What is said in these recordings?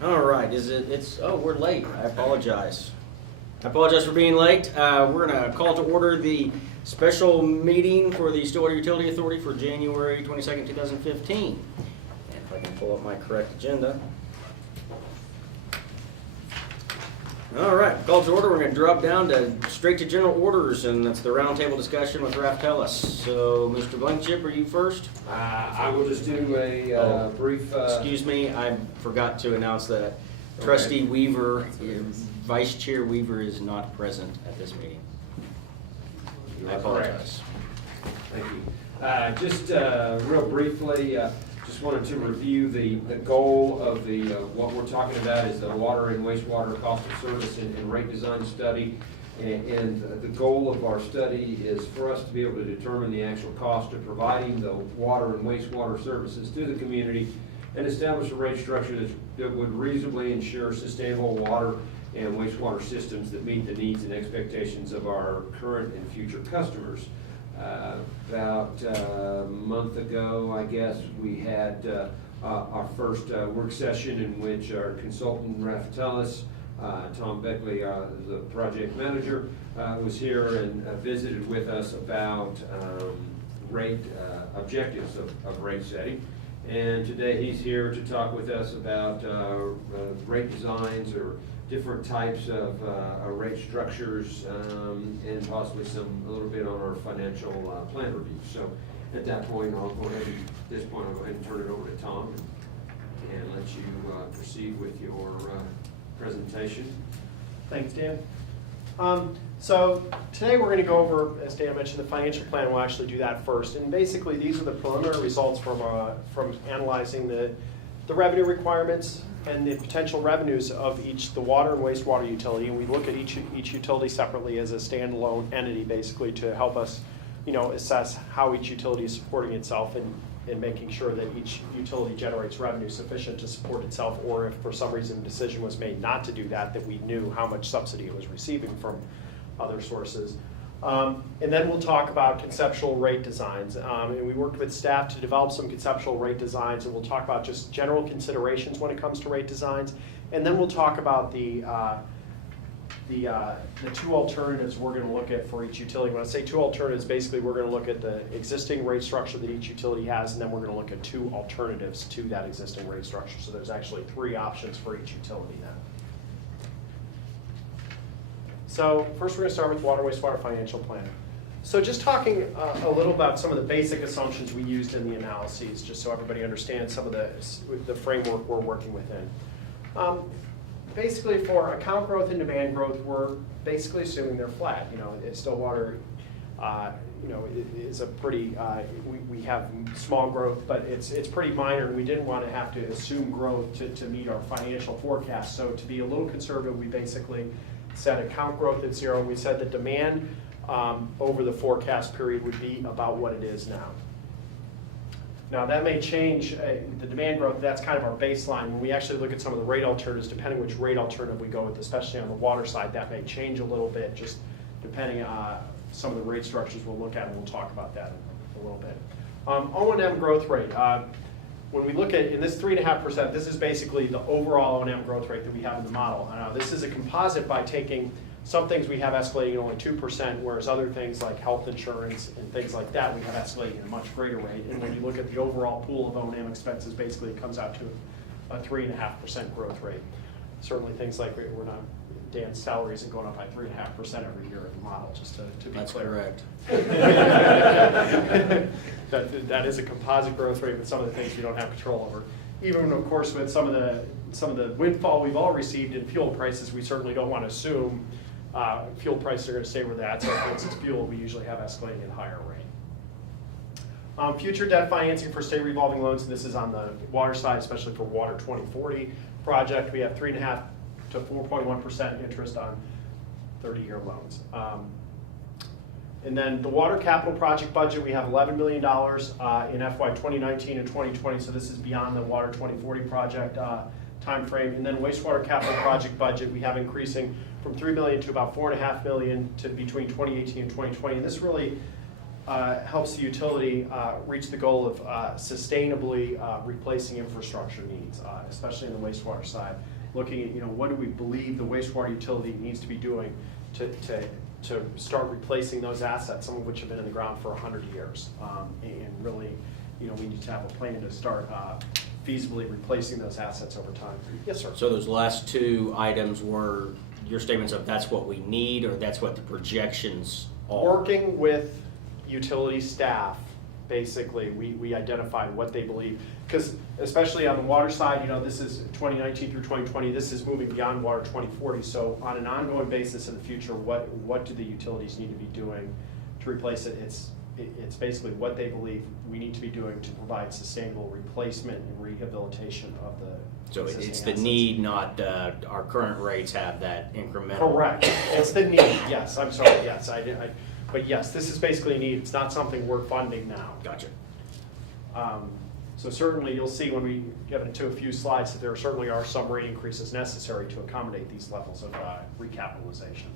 All right, we're late. I apologize. I apologize for being late. We're going to call to order the special meeting for the Stillwater Utility Authority for January 22nd, 2015. And if I can pull up my correct agenda. All right, call to order. We're going to drop down to straight to general orders, and that's the roundtable discussion with Ralph Tellis. So, Mr. Blankenship, are you first? I will just do a brief... Excuse me, I forgot to announce that Trustee Weaver, Vice Chair Weaver is not present at this meeting. I apologize. Thank you. Just real briefly, just wanted to review the goal of the what we're talking about is the water and wastewater cost of service and rate design study. And the goal of our study is for us to be able to determine the actual cost of providing the water and wastewater services to the community and establish a rate structure that would reasonably ensure sustainable water and wastewater systems that meet the needs and expectations of our current and future customers. About a month ago, I guess, we had our first work session in which our consultant, Ralph Tellis, Tom Beckley, the project manager, was here and visited with us about rate objectives of rate setting. And today he's here to talk with us about rate designs or different types of rate structures and possibly a little bit on our financial plan review. So at that point, I'll go ahead and turn it over to Tom and let you proceed with your presentation. Thanks, Dan. So today we're going to go over, as Dan mentioned, the financial plan. We'll actually do that first. And basically these are the preliminary results from analyzing the revenue requirements and the potential revenues of the water and wastewater utility. And we look at each utility separately as a standalone entity, basically, to help us, assess how each utility is supporting itself and making sure that each utility generates revenue sufficient to support itself, or if for some reason a decision was made not to do that, that we knew how much subsidy it was receiving from other sources. And then we'll talk about conceptual rate designs. And we worked with staff to develop some conceptual rate designs, and we'll talk about just general considerations when it comes to rate designs. And then we'll talk about the two alternatives we're going to look at for each utility. When I say two alternatives, basically we're going to look at the existing rate structure that each utility has, and then we're going to look at two alternatives to that existing rate structure. So there's actually three options for each utility now. So first we're going to start with water wastewater financial plan. So just talking a little about some of the basic assumptions we used in the analyses, just so everybody understands some of the framework we're working within. Basically for account growth and demand growth, we're basically assuming they're flat. Stillwater, is a pretty, we have small growth, but it's pretty minor, and we didn't want to have to assume growth to meet our financial forecast. So to be a little conservative, we basically set account growth at 0. We said that demand over the forecast period would be about what it is now. Now that may change, the demand growth, that's kind of our baseline. When we actually look at some of the rate alternatives, depending which rate alternative we go with, especially on the water side, that may change a little bit, just depending on some of the rate structures we'll look at, and we'll talk about that in a little bit. O&M growth rate. When we look at, in this 3.5%, this is basically the overall O&M growth rate that we have in the model. This is a composite by taking some things we have escalating at only 2%, whereas other things like health insurance and things like that we have escalating at a much greater rate. And when you look at the overall pool of O&M expenses, basically it comes out to a 3.5% growth rate. Certainly things like we're not, Dan's salary isn't going up by 3.5% every year in the model, just to be That's clear. Correct. That is a composite growth rate with some of the things we don't have control over. Even, of course, with some of the windfall we've all received in fuel prices, we certainly don't want to assume fuel prices are going to stay where they're at. So for instance, fuel, we usually have escalating at a higher rate. Future debt financing for state revolving loans, and this is on the water side, especially for Water 2040 project. We have 3.5 to 4.1% interest on 30-year loans. And then the water capital project budget, we have $11 million in FY 2019 and 2020, so this is beyond the Water 2040 project time frame. And then wastewater capital project budget, we have increasing from $3 million to about $4.5 million to between 2018 and 2020. And this really helps the utility reach the goal of sustainably replacing infrastructure needs, especially in the wastewater side. Looking at, what do we believe the wastewater utility needs to be doing to start replacing those assets, some of which have been in the ground for 100 years. And really, we need to have a plan to start feasibly replacing those assets over time. Yes, sir. So those last two items were your statements of that's what we need, or that's what the projections are? Working with utility staff, basically, we identified what they believe, because especially on the water side, this is 2019 through 2020, this is moving beyond water 2040, so on an ongoing basis in the future, what do the utilities need to be doing to replace it? It's basically what they believe we need to be doing to provide sustainable replacement and rehabilitation of the So existing it's the assets. need, not our current rates have that incremental. Correct. It's the need. Yes, I'm sorry. Yes, but yes, this is basically a need. It's not something we're funding now. Gotcha. So certainly you'll see when we get into a few slides that there certainly are some rate increases necessary to accommodate these levels of recapitalization.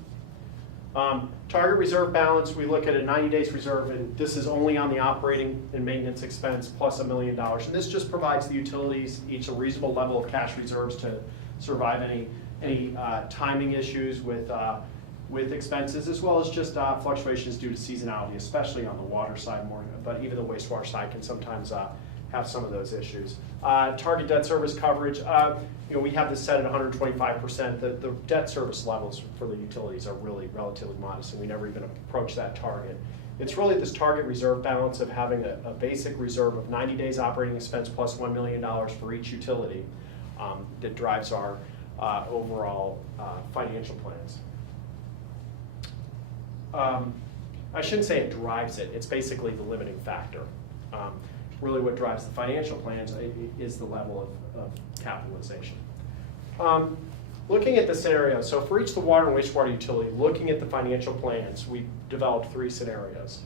Target reserve balance, we look at a 90 days reserve, and this is only on the operating and maintenance expense plus $1 million. And this just provides the utilities each a reasonable level of cash reserves to survive any timing issues with expenses, as well as just fluctuations due to seasonality, especially on the water side more, but even the wastewater side can sometimes have some of those issues. Target debt service coverage, we have this set at 125%. The debt service levels for the utilities are really relatively modest, and we never even approach that target. It's really this target reserve balance of having a basic reserve of 90 days operating expense plus $1 million for each utility that drives our overall financial plans. I shouldn't say it drives it, it's basically the limiting factor. Really what drives the financial plans is the level of capitalization. Looking at the scenarios, so for each the water and wastewater utility, looking at the financial plans, we developed 3 scenarios.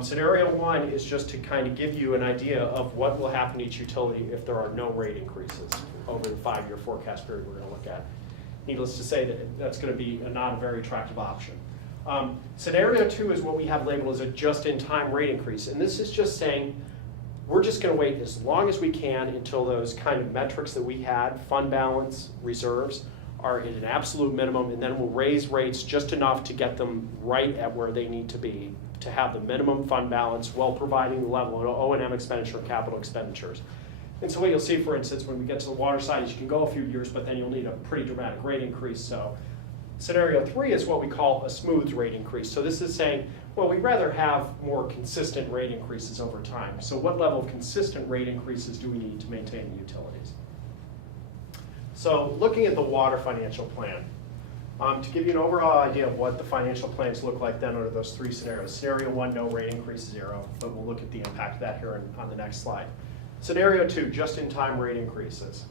Scenario 1 is just to kind of give you an idea of what will happen to each utility if there are no rate increases over the 5-year forecast period we're going to look at. Needless to say that that's going to be not a very attractive option. Scenario 2 is what we have labeled as a just-in-time rate increase, and this is just saying we're just going to wait as long as we can until those kind of metrics that we had, fund balance, reserves, are at an absolute minimum, and then we'll raise rates just enough to get them right at where they need to be to have the minimum fund balance while providing the level of O&M expenditure and capital expenditures. And so what you'll see, for instance, when we get to the water side is you can go a few years, but then you'll need a pretty dramatic rate increase. So scenario 3 is what we call a smooth rate increase. So this is saying, well, we'd rather have more consistent rate increases over time. So what level of consistent rate increases do we need to maintain the utilities? So looking at the water financial plan, to give you an overall idea of what the financial plans look like then under those 3 scenarios. Scenario 1, no rate increase, 0, but we'll look at the impact of that here on the next slide. Scenario 2, just-in-time rate increases.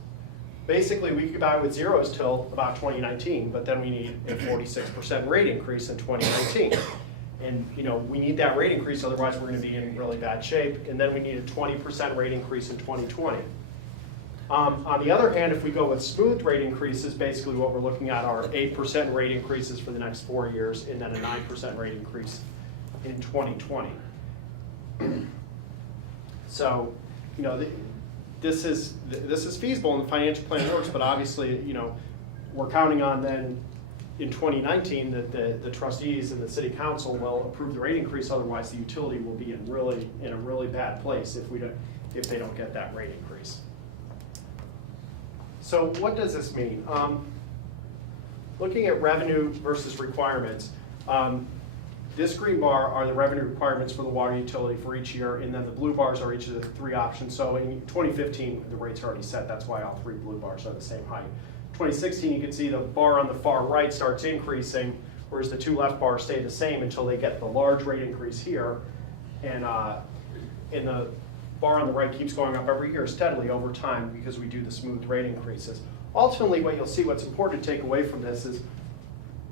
Basically, we could buy with zeros till about 2019, but then we need a 46% rate increase in 2019. And we need that rate increase, otherwise we're going to be in really bad shape. And then we need a 20% rate increase in 2020. On the other hand, if we go with smooth rate increases, basically what we're looking at are 8% rate increases for the next 4 years, and then a 9% rate increase in 2020. So, this is feasible and the financial plan works, but obviously, we're counting on then in 2019 that the trustees and the city council will approve the rate increase, otherwise the utility will be in a really bad place if they don't get that rate increase. So what does this mean? Looking at revenue versus requirements, this green bar are the revenue requirements for the water utility for each year, and then the blue bars are each of the 3 options. So in 2015, the rates are already set, that's why all 3 blue bars are the same height. 2016, you can see the bar on the far right starts increasing, whereas the 2 left bars stay the same until they get the large rate increase here. And the bar on the right keeps going up every year steadily over time because we do the smooth rate increases. Ultimately, what you'll see, what's important to take away from this is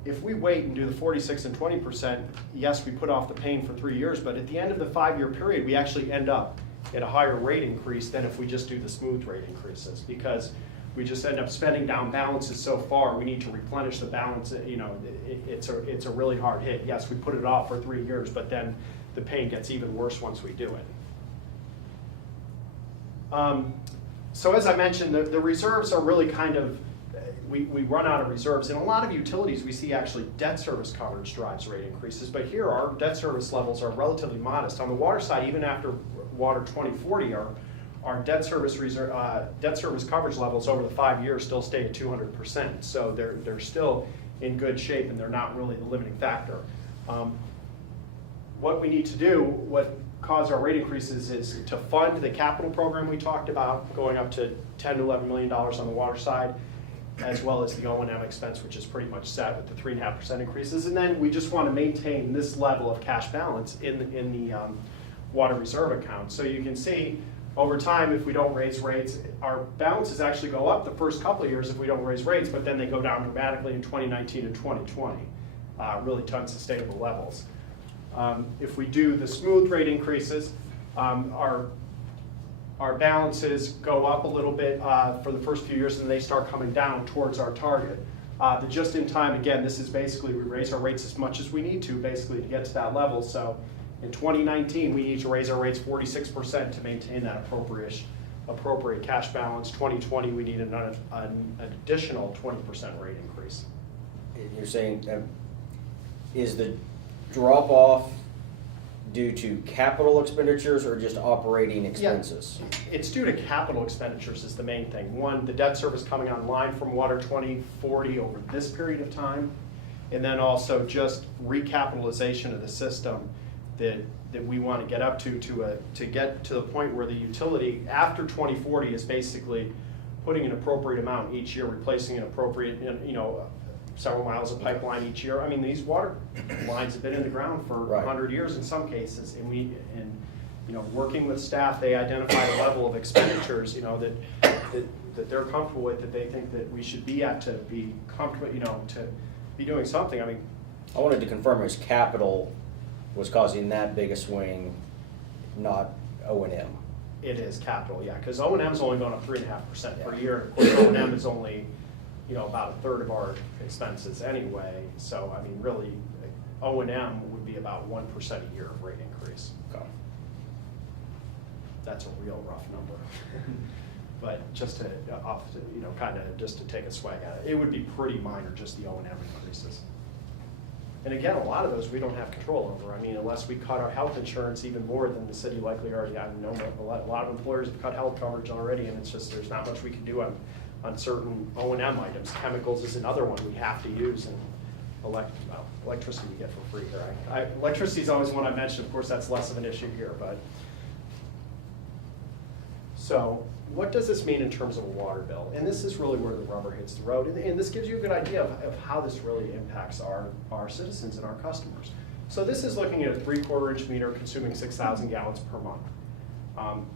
if we wait and do the 46 and 20%, yes, we put off the pain for 3 years, but at the end of the 5-year period, we actually end up at a higher rate increase than if we just do the smooth rate increases, because we just end up spending down balances so far. We need to replenish the balance. It's a really hard hit. Yes, we put it off for 3 years, but then the pain gets even worse once we do it. So as I mentioned, the reserves are really kind of, we run out of reserves. In a lot of utilities, we see actually debt service coverage drives rate increases, but here our debt service levels are relatively modest. On the water side, even after Water 2040, our debt service coverage levels over the 5 years still stay at 200%. So they're still in good shape, and they're not really the limiting factor. What we need to do, what caused our rate increases, is to fund the capital program we talked about, going up to $10 to $11 million on the water side, as well as the O&M expense, which is pretty much set with the 3.5% increases. And then we just want to maintain this level of cash balance in the water reserve account. So you can see over time, if we don't raise rates, our balances actually go up the first couple of years if we don't raise rates, but then they go down dramatically in 2019 and 2020, really to unsustainable levels. If we do the smooth rate increases, our balances go up a little bit for the first few years, and they start coming down towards our target. The just in time, again, this is basically we raise our rates as much as we need to basically to get to that level. So in 2019, we need to raise our rates 46% to maintain that appropriate cash balance. 2020, we need an additional 20% rate increase. You're saying, is the drop off due to capital expenditures or just operating expenses? Yeah, it's due to capital expenditures is the main thing. One, the debt service coming online from Water 2040 over this period of time, and then also just recapitalization of the system that we want to get up to get to the point where the utility after 2040 is basically putting an appropriate amount each year, replacing an appropriate, several miles of pipeline each year. I mean, these water lines have been in the ground for 100 years in some cases, and working with staff, they identify a level of expenditures, that they're comfortable with, that they think that we should be at to be comfortable, to be doing something. I mean, I wanted to confirm as capital was causing that big a swing, not O&M. It is capital, yeah, because O&M is only going up 3.5% per year. Of course, O&M is only about a third of our expenses anyway. So, I mean, really, O&M would be about 1% a year of rate increase. Okay. That's a real rough number. But just to, just to take a swag at it, it would be pretty minor, just the O&M increases. And again, a lot of those we don't have control over. I mean, unless we cut our health insurance even more than the city likely already. I know a lot of employers have cut health coverage already, and it's just there's not much we can do on certain O&M items. Chemicals is another one we have to use, and electricity we get for free here. Electricity is always one I mention. Of course, that's less of an issue here. But so what does this mean in terms of a water bill? And this is really where the rubber hits the road. And this gives you a good idea of how this really impacts our citizens and our customers. So this is looking at a 3/4 inch meter consuming 6,000 gallons per month.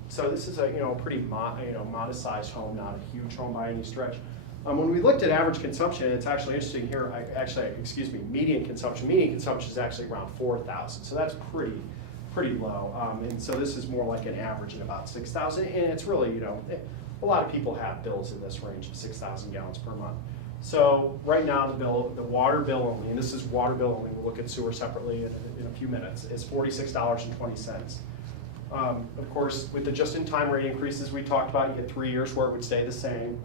So this is a pretty modest sized home, not a huge home by any stretch. When we looked at average consumption, it's actually interesting here. Median consumption. Median consumption is actually around 4,000. So that's pretty low. And so this is more like an average at about 6,000. And it's really a lot of people have bills in this range of 6,000 gallons per month. So right now the water bill only, and this is water bill only. We'll look at sewer separately in a few minutes. Is $46.20. Of course, with the just-in-time rate increases we talked about, you get 3 years where it would stay the same,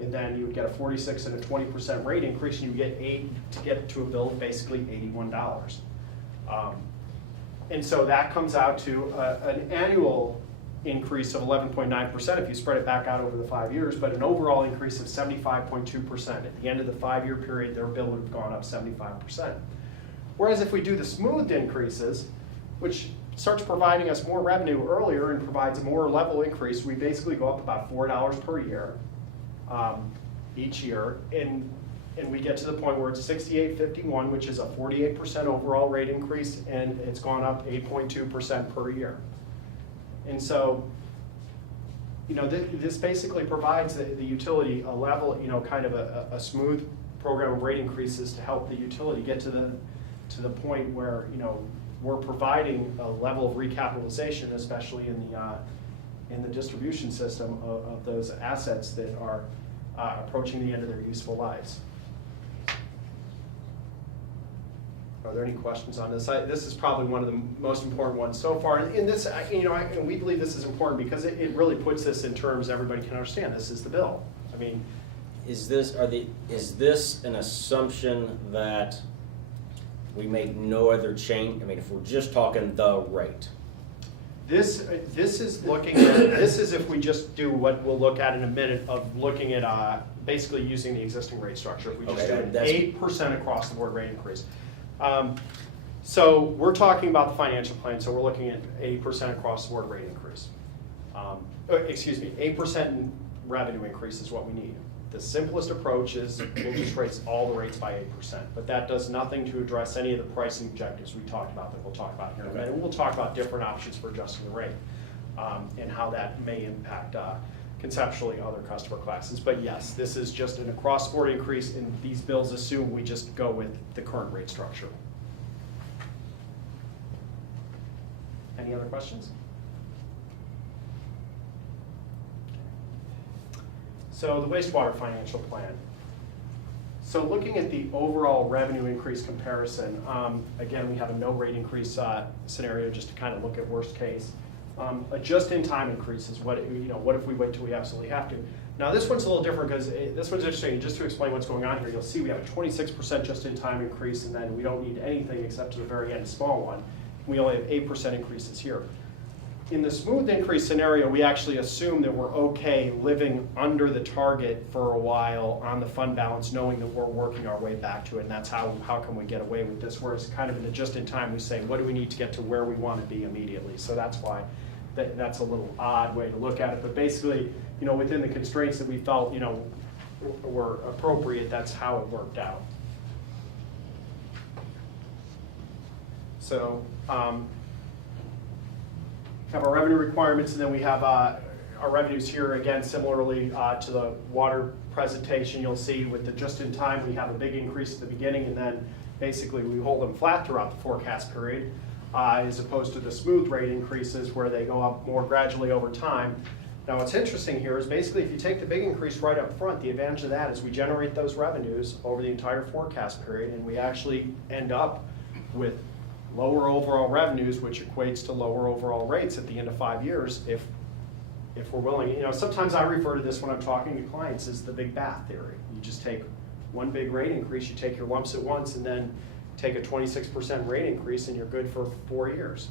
and then you would get a 46 and a 20% rate increase, and you get to get to a bill of basically $81. And so that comes out to an annual increase of 11.9% if you spread it back out over the 5 years, but an overall increase of 75.2%. At the end of the 5-year period, their bill would have gone up 75%. Whereas if we do the smoothed increases, which starts providing us more revenue earlier and provides a more level increase, we basically go up about $4 per year each year, and we get to the point where it's $68.51, which is a 48% overall rate increase, and it's gone up 8.2% per year. And so, this basically provides the utility a level, kind of a smooth program of rate increases to help the utility get to the point where we're providing a level of recapitalization, especially in the distribution system of those assets that are approaching the end of their useful lives. Are there any questions on this? This is probably one of the most important ones so far. And this, and we believe this is important because it really puts this in terms everybody can understand. This is the bill. I mean, Is this an assumption that we make no other change? I mean, if we're just talking the rate. this is looking at, this is if we just do what we'll look at in a minute of looking at basically using the existing rate structure. If we just Okay, do an that's- 8% across the board rate increase. So we're talking about the financial plan, so we're looking at 8% across the board rate increase. 8% in revenue increase is what we need. The simplest approach is we'll just raise all the rates by 8%, but that does nothing to address any of the pricing objectives we talked about that we'll talk about here in a minute. We'll talk about different options for adjusting the rate and how that may impact conceptually other customer classes. But yes, this is just an across-the-board increase, and these bills assume we just go with the current rate structure. Any other questions? So the wastewater financial plan. So looking at the overall revenue increase comparison, again, we have a no rate increase scenario just to kind of look at worst case. A just-in-time increase is what if we wait till we absolutely have to. Now this one's a little different because this one's interesting. Just to explain what's going on here, you'll see we have a 26% just-in-time increase, and then we don't need anything except to the very end, a small one. We only have 8% increases here. In the smooth increase scenario, we actually assume that we're okay living under the target for a while on the fund balance, knowing that we're working our way back to it, and that's how can we get away with this. Whereas kind of in the just-in-time, we say, what do we need to get to where we want to be immediately? So that's why that's a little odd way to look at it. But basically, within the constraints that we felt, were appropriate, that's how it worked out. So, have our revenue requirements, and then we have our revenues here, again, similarly to the water presentation. You'll see with the just-in-time, we have a big increase at the beginning, and then basically we hold them flat throughout the forecast period, as opposed to the smooth rate increases where they go up more gradually over time. Now what's interesting here is basically if you take the big increase right up front, the advantage of that is we generate those revenues over the entire forecast period, and we actually end up with lower overall revenues, which equates to lower overall rates at the end of 5 years if we're willing. Sometimes I refer to this when I'm talking to clients as the big bath theory. You just take one big rate increase, you take your lumps at once, and then take a 26% rate increase, and you're good for 4 years,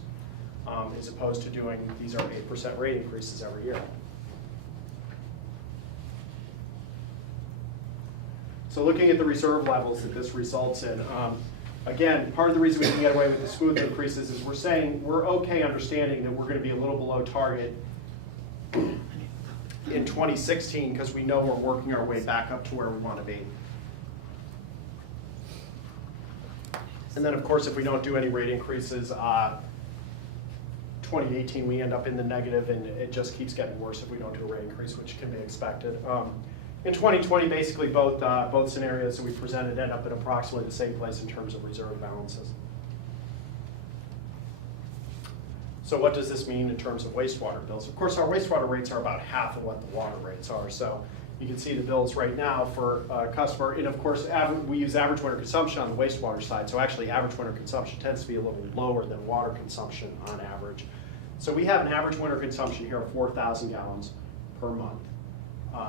as opposed to doing, these are 8% rate increases every year. So looking at the reserve levels that this results in, again, part of the reason we can get away with the smooth increases is we're saying we're okay understanding that we're going to be a little below target in 2016 because we know we're working our way back up to where we want to be. And then, of course, if we don't do any rate increases, 2018 we end up in the negative, and it just keeps getting worse if we don't do a rate increase, which can be expected. In 2020, basically both scenarios that we presented end up in approximately the same place in terms of reserve balances. So what does this mean in terms of wastewater bills? Of course, our wastewater rates are about half of what the water rates are. So you can see the bills right now for a customer, and of course, we use average winter consumption on the wastewater side. So actually, average winter consumption tends to be a little lower than water consumption on average. So we have an average winter consumption here of 4,000 gallons per month.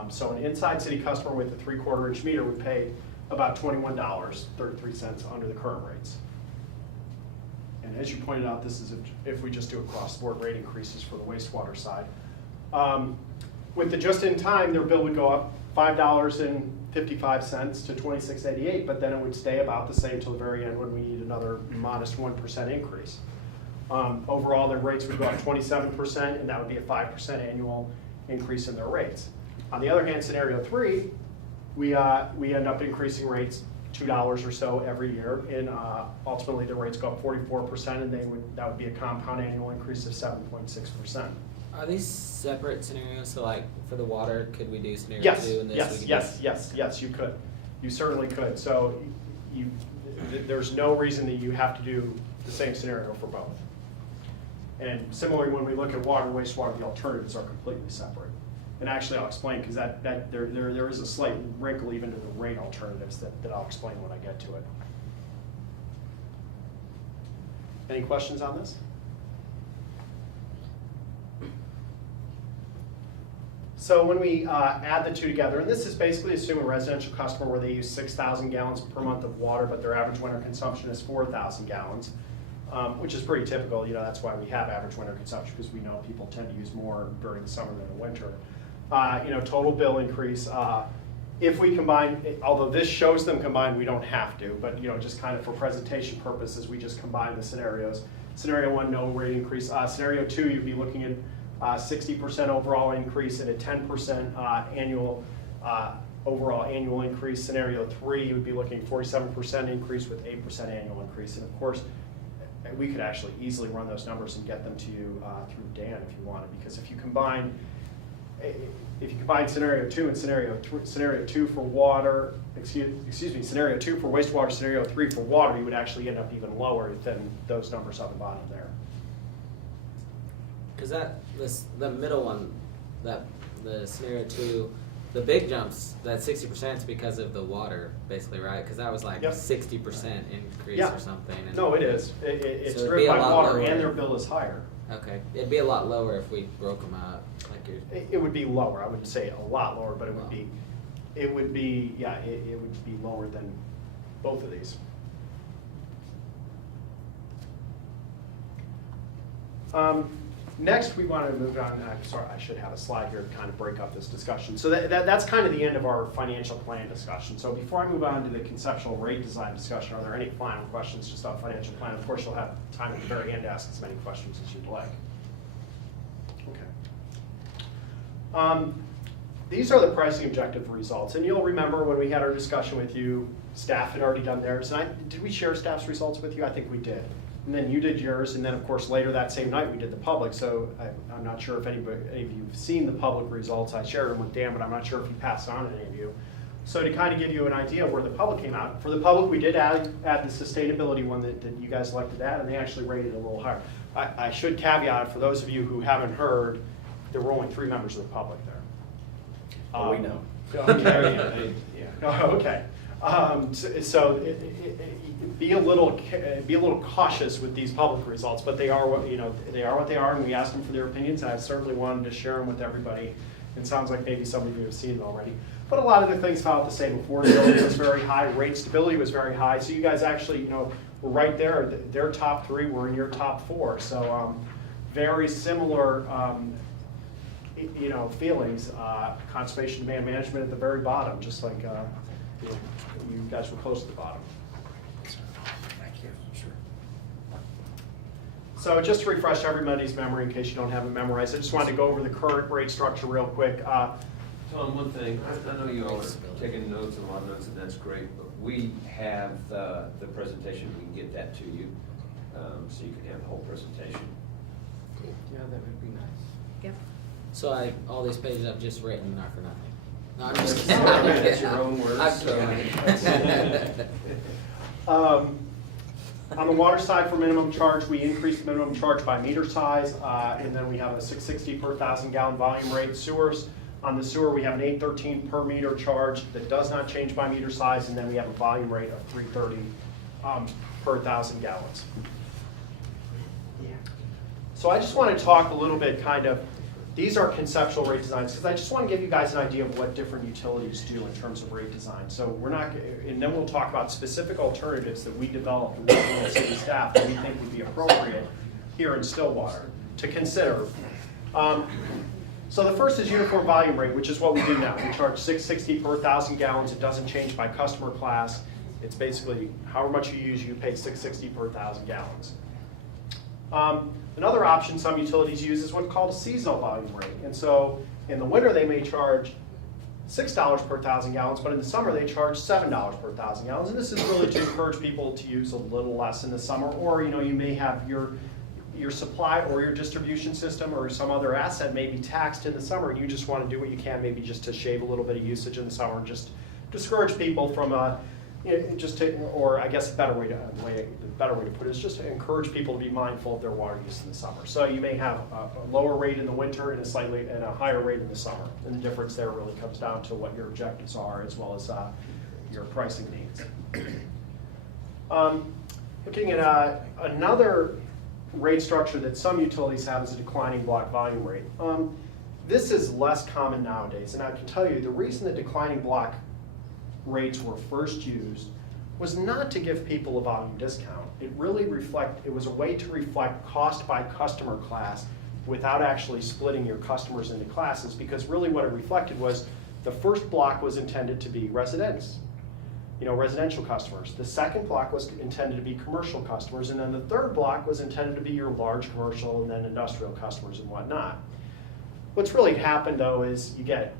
So an inside city customer with a 3/4 inch meter would pay about $21.33 under the current rates. And as you pointed out, this is if we just do across the board rate increases for the wastewater side. With the just-in-time, their bill would go up $5.55 to $26.88, but then it would stay about the same till the very end when we need another modest 1% increase. Overall, their rates would go up 27%, and that would be a 5% annual increase in their rates. On the other hand, scenario 3, we end up increasing rates $2 or so every year, and ultimately the rates go up 44%, and that would be a compound annual increase of 7.6%. Are these separate scenarios? So like for the water, could we do scenario Yes, 2 and this? yes, you could. You certainly could. So there's no reason that you have to do the same scenario for both. And similarly, when we look at water and wastewater, the alternatives are completely separate. And actually, I'll explain, because there is a slight wrinkle even to the rate alternatives that I'll explain when I get to it. Any questions on this? So when we add the two together, and this is basically assuming a residential customer where they use 6,000 gallons per month of water, but their average winter consumption is 4,000 gallons, which is pretty typical. You know, that's why we have average winter consumption, because we know people tend to use more during the summer than the winter. You know, total bill increase. If we combine, although this shows them combined, we don't have to, but you know, just kind of for presentation purposes, we just combine the scenarios. Scenario 1, no rate increase. Scenario 2, you'd be looking at 60% overall increase and a 10% annual overall annual increase. Scenario 3, you would be looking at 47% increase with 8% annual increase. And of course, we could actually easily run those numbers and get them to you through Dan if you wanted, because if you combine scenario 2 and scenario 2 for water, excuse me, scenario 2 for wastewater, scenario 3 for water, you would actually end up even lower than those numbers on the bottom there. Because the middle one, the scenario 2, the big jumps, that 60% is because of the water, basically, right? Because that was like Yep. 60% increase Yeah. or something. And No, it is. It's So it'd driven be a by lot water, lower. and their bill is higher. Okay, it'd be a lot lower if we broke them out, like you're. It would be lower. I wouldn't say a lot lower, but it would be lower than both of these. Next, we want to move on. Sorry, I should have a slide here to kind of break up this discussion. So that's kind of the end of our financial plan discussion. So before I move on to the conceptual rate design discussion, are there any final questions just on financial plan? Of course, you'll have time at the very end to ask as many questions as you'd like. Okay. These are the pricing objective results. And you'll remember when we had our discussion with you, staff had already done theirs. And did we share staff's results with you? I think we did. And then you did yours, and then of course later that same night we did the public. So I'm not sure if any of you have seen the public results. I shared them with Dan, but I'm not sure if he passed on to any of you. So to kind of give you an idea of where the public came out, for the public we did add the sustainability one that you guys elected to add, and they actually rated it a little higher. I should caveat, for those of you who haven't heard, there were only 3 members of the public there. We know. Okay. Yeah. Okay. So be a little cautious with these public results, but they are what they are, and we asked them for their opinions, and I certainly wanted to share them with everybody. It sounds like maybe some of you have seen them already, but a lot of the things felt the same. Affordability was very high, rate stability was very high. So you guys actually were right there. Their top 3 were in your top 4. So very similar. Feelings. Conservation demand management at the very bottom, just like you guys were close to the bottom. Thank you. Sure. So just to refresh everybody's memory, in case you don't have it memorized, I just wanted to go over the current rate structure real quick. Tom, one thing, I know you all are taking notes, and a lot of notes, and that's great, but we have the presentation, we can get that to you, so you can have the whole presentation. Yeah, that would be nice. Yep. So all these pages I've just written are for nothing. No, I'm just That's kidding. your own words. I'm throwing it. On the water side, for minimum charge, we increased the minimum charge by meter size, and then we have a $6.60 per 1,000 gallon volume rate. Sewers, on the sewer, we have an $8.13 per meter charge that does not change by meter size, and then we have a volume rate of $3.30 per 1,000 gallons. So I just want to talk a little bit these are conceptual rate designs, because I just want to give you guys an idea of what different utilities do in terms of rate design. So and then we'll talk about specific alternatives that we developed with the city staff that we think would be appropriate here in Stillwater to consider. So the first is uniform volume rate, which is what we do now. We charge $6.60 per 1,000 gallons. It doesn't change by customer class. It's basically however much you use, you pay $6.60 per 1,000 gallons. Another option some utilities use is what's called a seasonal volume rate. And so in the winter, they may charge $6 per 1,000 gallons, but in the summer, they charge $7 per 1,000 gallons. And this is really to encourage people to use a little less in the summer. Or you may have your supply or your distribution system or some other asset may be taxed in the summer, and you just want to do what you can, maybe just to shave a little bit of usage in the summer and just discourage people from or I guess the better way to put it is just to encourage people to be mindful of their water use in the summer. So you may have a lower rate in the winter and a higher rate in the summer. And the difference there really comes down to what your objectives are as well as your pricing needs. Looking at another rate structure that some utilities have is a declining block volume rate. This is less common nowadays, and I can tell you the reason the declining block rates were first used was not to give people a volume discount. It was a way to reflect cost by customer class without actually splitting your customers into classes, because really what it reflected was the first block was intended to be residential customers. The second block was intended to be commercial customers, and then the third block was intended to be your large commercial and then industrial customers and whatnot. What's really happened though is you get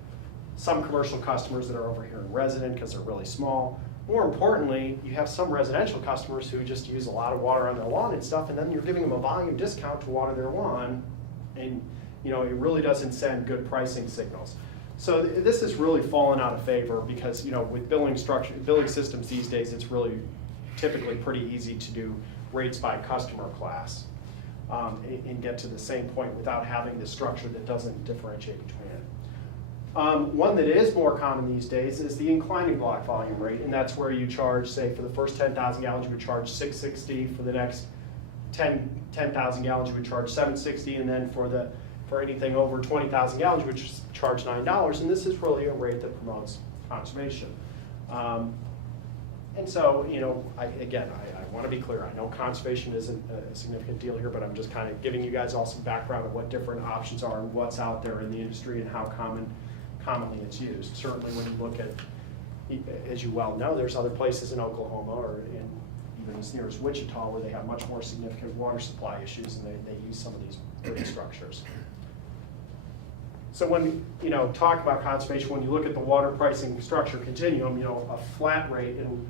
some commercial customers that are over here in resident because they're really small. More importantly, you have some residential customers who just use a lot of water on their lawn and stuff, and then you're giving them a volume discount to water their lawn, and it really doesn't send good pricing signals. So this has really fallen out of favor because with billing systems these days, it's really typically pretty easy to do rates by customer class and get to the same point without having this structure that doesn't differentiate between it. One that is more common these days is the inclining block volume rate, and that's where you charge, say, for the first 10,000 gallons, you would charge $6.60. For the next 10,000 gallons, you would charge $7.60, and then for anything over 20,000 gallons, you would charge $9. And this is really a rate that promotes conservation. And so, I want to be clear. I know conservation isn't a significant deal here, but I'm just kind of giving you guys all some background of what different options are and what's out there in the industry and how commonly it's used. Certainly when you look at, as you well know, there's other places in Oklahoma or even as near as Wichita where they have much more significant water supply issues, and they use some of these rate structures. So when we talk about conservation, when you look at the water pricing structure continuum, a flat rate, and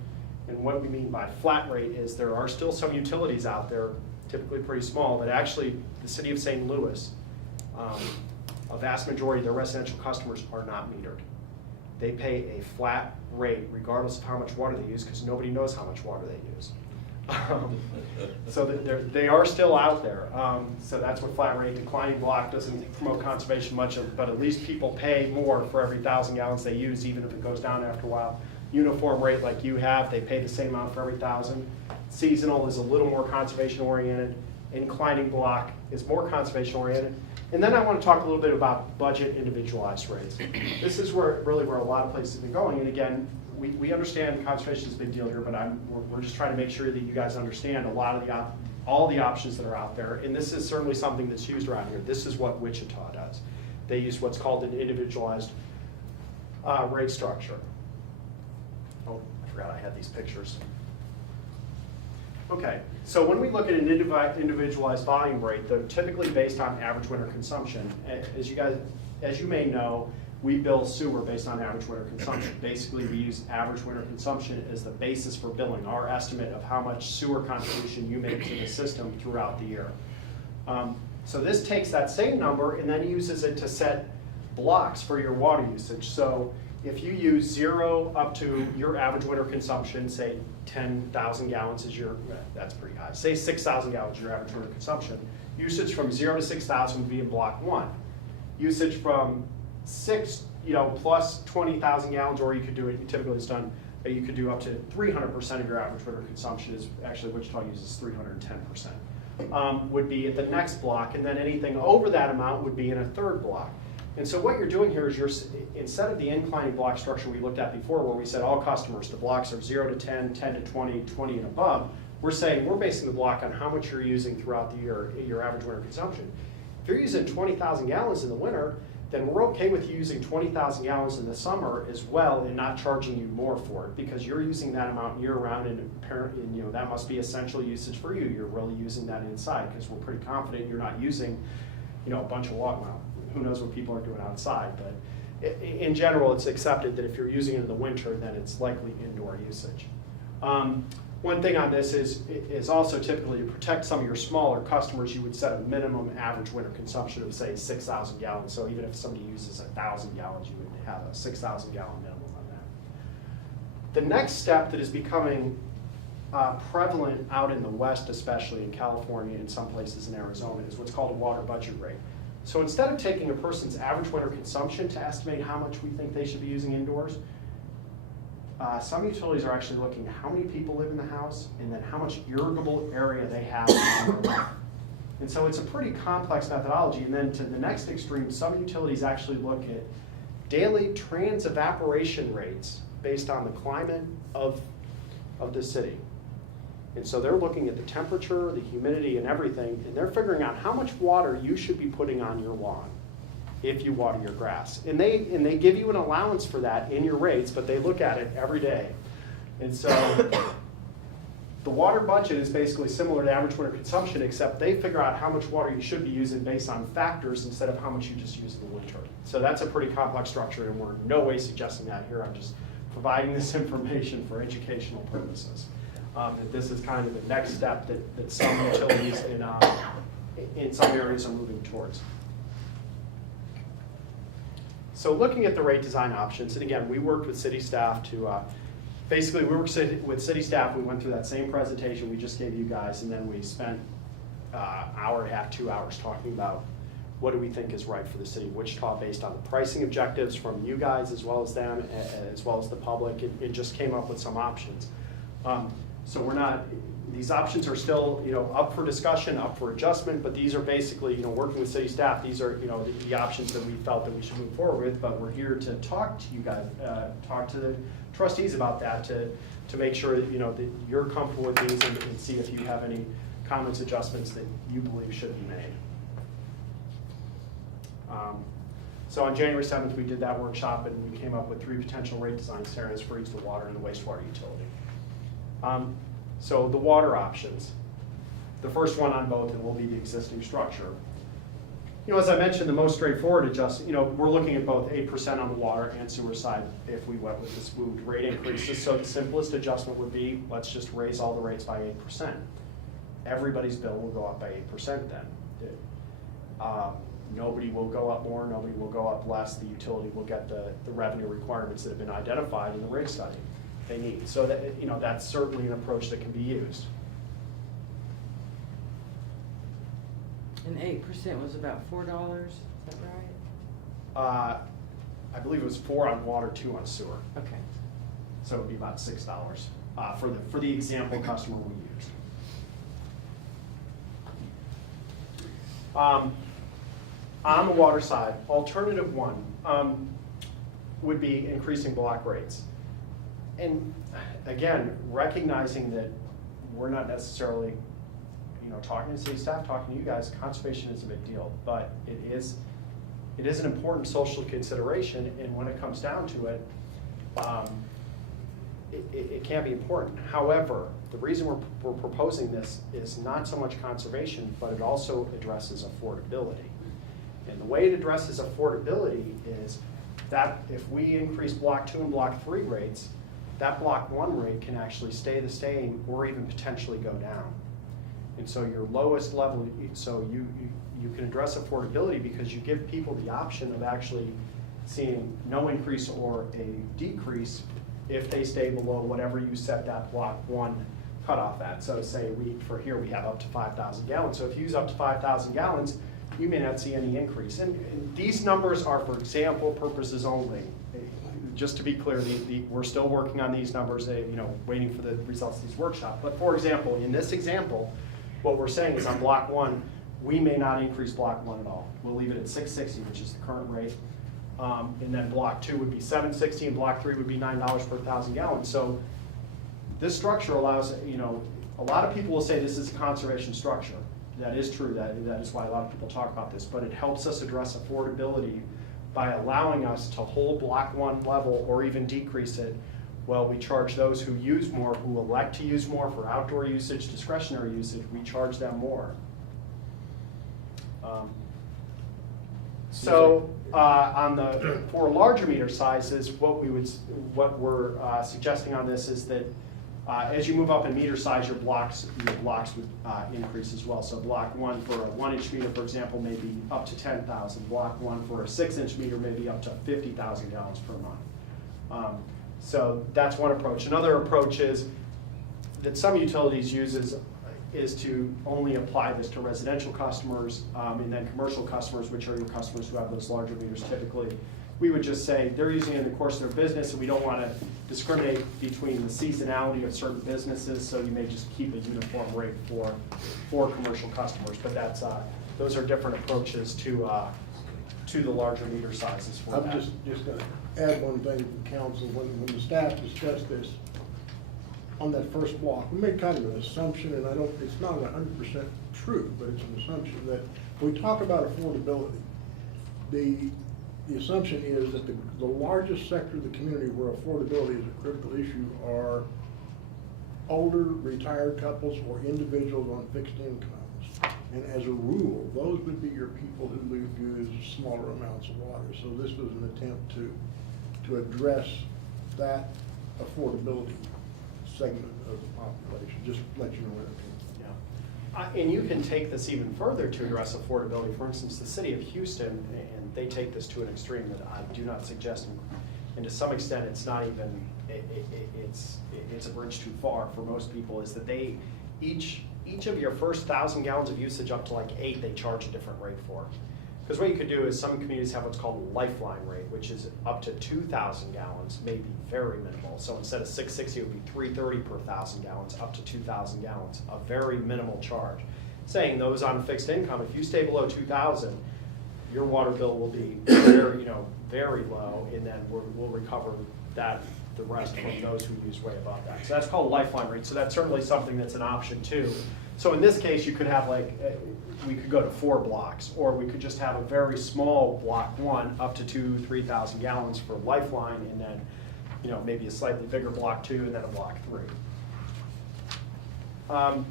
what we mean by flat rate is there are still some utilities out there, typically pretty small, but actually the city of St. Louis, a vast majority of their residential customers are not metered. They pay a flat rate regardless of how much water they use, because nobody knows how much water they use. So they are still out there. So that's what flat rate. Declining block doesn't promote conservation much, but at least people pay more for every 1,000 gallons they use, even if it goes down after a while. Uniform rate like you have, they pay the same amount for every 1,000. Seasonal is a little more conservation oriented. Inclining block is more conservation oriented. And then I want to talk a little bit about budget individualized rates. This is where a lot of places have been going. And again, we understand conservation is a big deal here, but we're just trying to make sure that you guys understand all the options that are out there. And this is certainly something that's used around here. This is what Wichita does. They use what's called an individualized rate structure. Oh, I forgot I had these pictures. Okay, so when we look at an individualized volume rate, they're typically based on average winter consumption. As you may know, we bill sewer based on average winter consumption. Basically, we use average winter consumption as the basis for billing, our estimate of how much sewer contribution you make to the system throughout the year. So this takes that same number and then uses it to set blocks for your water usage. So if you use 0 up to your average winter consumption, say 10,000 gallons is that's pretty high. Say 6,000 gallons is your average winter consumption. Usage from 0 to 6,000 would be in block 1. Usage from 6, plus 20,000 gallons, or you could do it, typically it's done, you could do up to 300% of your average winter consumption, is actually Wichita uses 310%, would be at the next block, and then anything over that amount would be in a third block. And so what you're doing here is instead of the inclining block structure we looked at before where we said all customers, the blocks are 0 to 10, 10 to 20, 20 and above, we're saying we're basing the block on how much you're using throughout the year, your average winter consumption. If you're using 20,000 gallons in the winter, then we're okay with you using 20,000 gallons in the summer as well and not charging you more for it because you're using that amount year round and apparently, that must be essential usage for you. You're really using that inside because we're pretty confident you're not using, a bunch of water. Well, who knows what people are doing outside, but in general, it's accepted that if you're using it in the winter, then it's likely indoor usage. One thing on this is also typically to protect some of your smaller customers, you would set a minimum average winter consumption of say 6,000 gallons. So even if somebody uses 1,000 gallons, you would have a 6,000 gallon minimum on that. The next step that is becoming prevalent out in the West, especially in California and some places in Arizona, is what's called a water budget rate. So instead of taking a person's average winter consumption to estimate how much we think they should be using indoors, some utilities are actually looking at how many people live in the house and then how much irrigable area they have on their lot. And so it's a pretty complex methodology. And then to the next extreme, some utilities actually look at daily transevaporation rates based on the climate of the city. And so they're looking at the temperature, the humidity, and everything, and they're figuring out how much water you should be putting on your lawn if you water your grass. And they give you an allowance for that in your rates, but they look at it every day. And so the water budget is basically similar to average winter consumption, except they figure out how much water you should be using based on factors instead of how much you just use in the winter. So that's a pretty complex structure, and we're in no way suggesting that here. I'm just providing this information for educational purposes. That this is kind of the next step that some utilities in some areas are moving towards. So looking at the rate design options, and again, we worked with city staff to, basically we worked with city staff, we went through that same presentation we just gave you guys, and then we spent an hour and a half, 2 hours talking about what do we think is right for the city of Wichita based on the pricing objectives from you guys as well as them, as well as the public, and just came up with some options. So we're not, these options are still, up for discussion, up for adjustment, but these are basically, working with city staff, these are, the options that we felt that we should move forward with, but we're here to talk to you guys, talk to the trustees about that to make sure that, that you're comfortable with these and see if you have any comments, adjustments that you believe should be made. So on January 7th, we did that workshop and we came up with 3 potential rate design scenarios for each the water and the wastewater utility. So the water options. The first one on both will be the existing structure. As I mentioned, the most straightforward adjustment, we're looking at both 8% on the water and sewer side if we went with the smooth rate increases. So the simplest adjustment would be, let's just raise all the rates by 8%. Everybody's bill will go up by 8% then. Nobody will go up more, nobody will go up less. The utility will get the revenue requirements that have been identified in the rate study they need. So that, that's certainly an approach that can be used. And 8% was about $4, is that right? I believe it was 4 on water, 2 on sewer. Okay. So it would be about $6 for the example customer we used. On the water side, alternative 1 would be increasing block rates. And again, recognizing that we're not necessarily, talking to city staff, talking to you guys, conservation is a big deal, but it is an important social consideration, and when it comes down to it, it can be important. However, the reason we're proposing this is not so much conservation, but it also addresses affordability. And the way it addresses affordability is that if we increase block 2 and block 3 rates, that block 1 rate can actually stay the same or even potentially go down. And so your lowest level, so you can address affordability because you give people the option of actually seeing no increase or a decrease if they stay below whatever you set that block 1 cutoff at. So say we have up to 5,000 gallons. So if you use up to 5,000 gallons, you may not see any increase. And these numbers are for example purposes only. Just to be clear, we're still working on these numbers, waiting for the results of these workshops. But for example, in this example, what we're saying is on block 1, we may not increase block 1 at all. We'll leave it at $6.60, which is the current rate. And then block 2 would be $7.60, and block 3 would be $9 per 1,000 gallons. So this structure allows, a lot of people will say this is a conservation structure. That is true, that is why a lot of people talk about this, but it helps us address affordability by allowing us to hold block 1 level or even decrease it. Well, we charge those who use more, who elect to use more for outdoor usage, discretionary usage, we charge them more. On the for larger meter sizes, what we're suggesting on this is that as you move up in meter size, your blocks would increase as well. So block 1 for a 1-inch meter, for example, may be up to 10,000. Block 1 for a 6-inch meter may be up to 50,000 gallons per month. So that's one approach. Another approach is that some utilities use is to only apply this to residential customers, and then commercial customers, which are your customers who have those larger meters typically, we would just say they're using it in the course of their business, and we don't want to discriminate between the seasonality of certain businesses, so you may just keep a uniform rate for commercial customers. But that's, those are different approaches to the larger meter sizes for I'm that. just gonna add one thing to the council. When the staff discussed this, on that first block, we made kind of an assumption, and it's not 100% true, but it's an assumption that when we talk about affordability, the assumption is that the largest sector of the community where affordability is a critical issue are older retired couples or individuals on fixed incomes. And as a rule, those would be your people who use smaller amounts of water. So this was an attempt to address that affordability segment of the population, just to let you know what I mean. And you can take this even further to address affordability. For instance, the city of Houston, and they take this to an extreme that I do not suggest, and to some extent it's not even, it's a bridge too far for most people, is that they, each of your first 1,000 gallons of usage up to like 8, they charge a different rate for. Because what you could do is some communities have what's called a lifeline rate, which is up to 2,000 gallons, may be very minimal. So instead of $6.60, it would be $3.30 per 1,000 gallons, up to 2,000 gallons, a very minimal charge. Saying those on fixed income, if you stay below 2,000, your water bill will be very low, and then we'll recover the rest from those who use way above that. So that's called a lifeline rate. So that's certainly something that's an option too. So in this case, you could have we could go to 4 blocks, or we could just have a very small block 1 up to 3,000 gallons for lifeline, and then maybe a slightly bigger block 2, and then a block 3. Of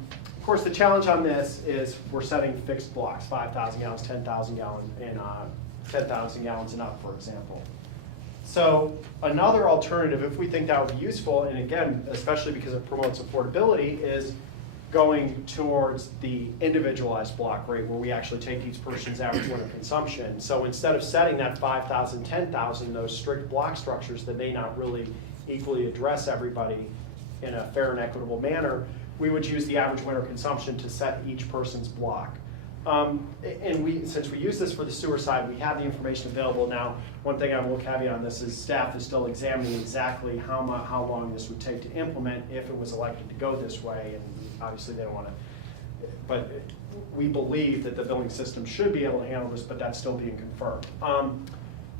course, the challenge on this is we're setting fixed blocks, 5,000 gallons, 10,000 gallons, and 10,000 gallons and up, for example. So another alternative, if we think that would be useful, and again, especially because it promotes affordability, is going towards the individualized block rate, where we actually take each person's average winter consumption. So instead of setting that 5,000, 10,000, those strict block structures that may not really equally address everybody in a fair and equitable manner, we would use the average winter consumption to set each person's block. And since we use this for the sewer side, we have the information available now. One thing I will caveat on this is staff is still examining exactly how long this would take to implement if it was elected to go this way, and obviously they don't want to, but we believe that the billing system should be able to handle this, but that's still being confirmed.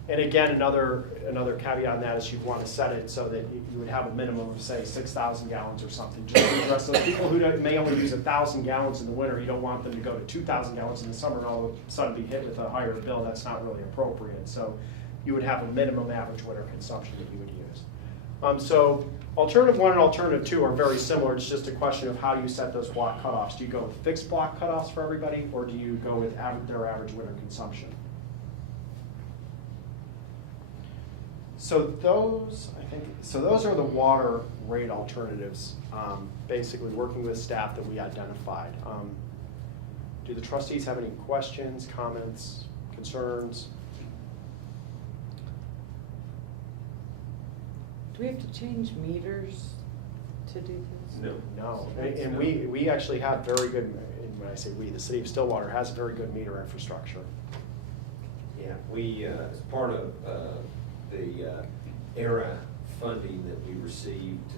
And again, another caveat on that is you'd want to set it so that you would have a minimum of, say, 6,000 gallons or something, just to address those people who may only use 1,000 gallons in the winter. You don't want them to go to 2,000 gallons in the summer and all of a sudden be hit with a higher bill. That's not really appropriate. So you would have a minimum average winter consumption that you would use. So alternative 1 and alternative 2 are very similar. It's just a question of how do you set those block cutoffs. Do you go with fixed block cutoffs for everybody, or do you go with their average winter consumption? So those are the water rate alternatives, basically working with staff that we identified. Do the trustees have any questions, comments, concerns? Do we have to change meters to do this? No. And we actually have very good, and when I say we, the city of Stillwater has very good meter infrastructure. Yeah, we, as part of the ERA funding that we received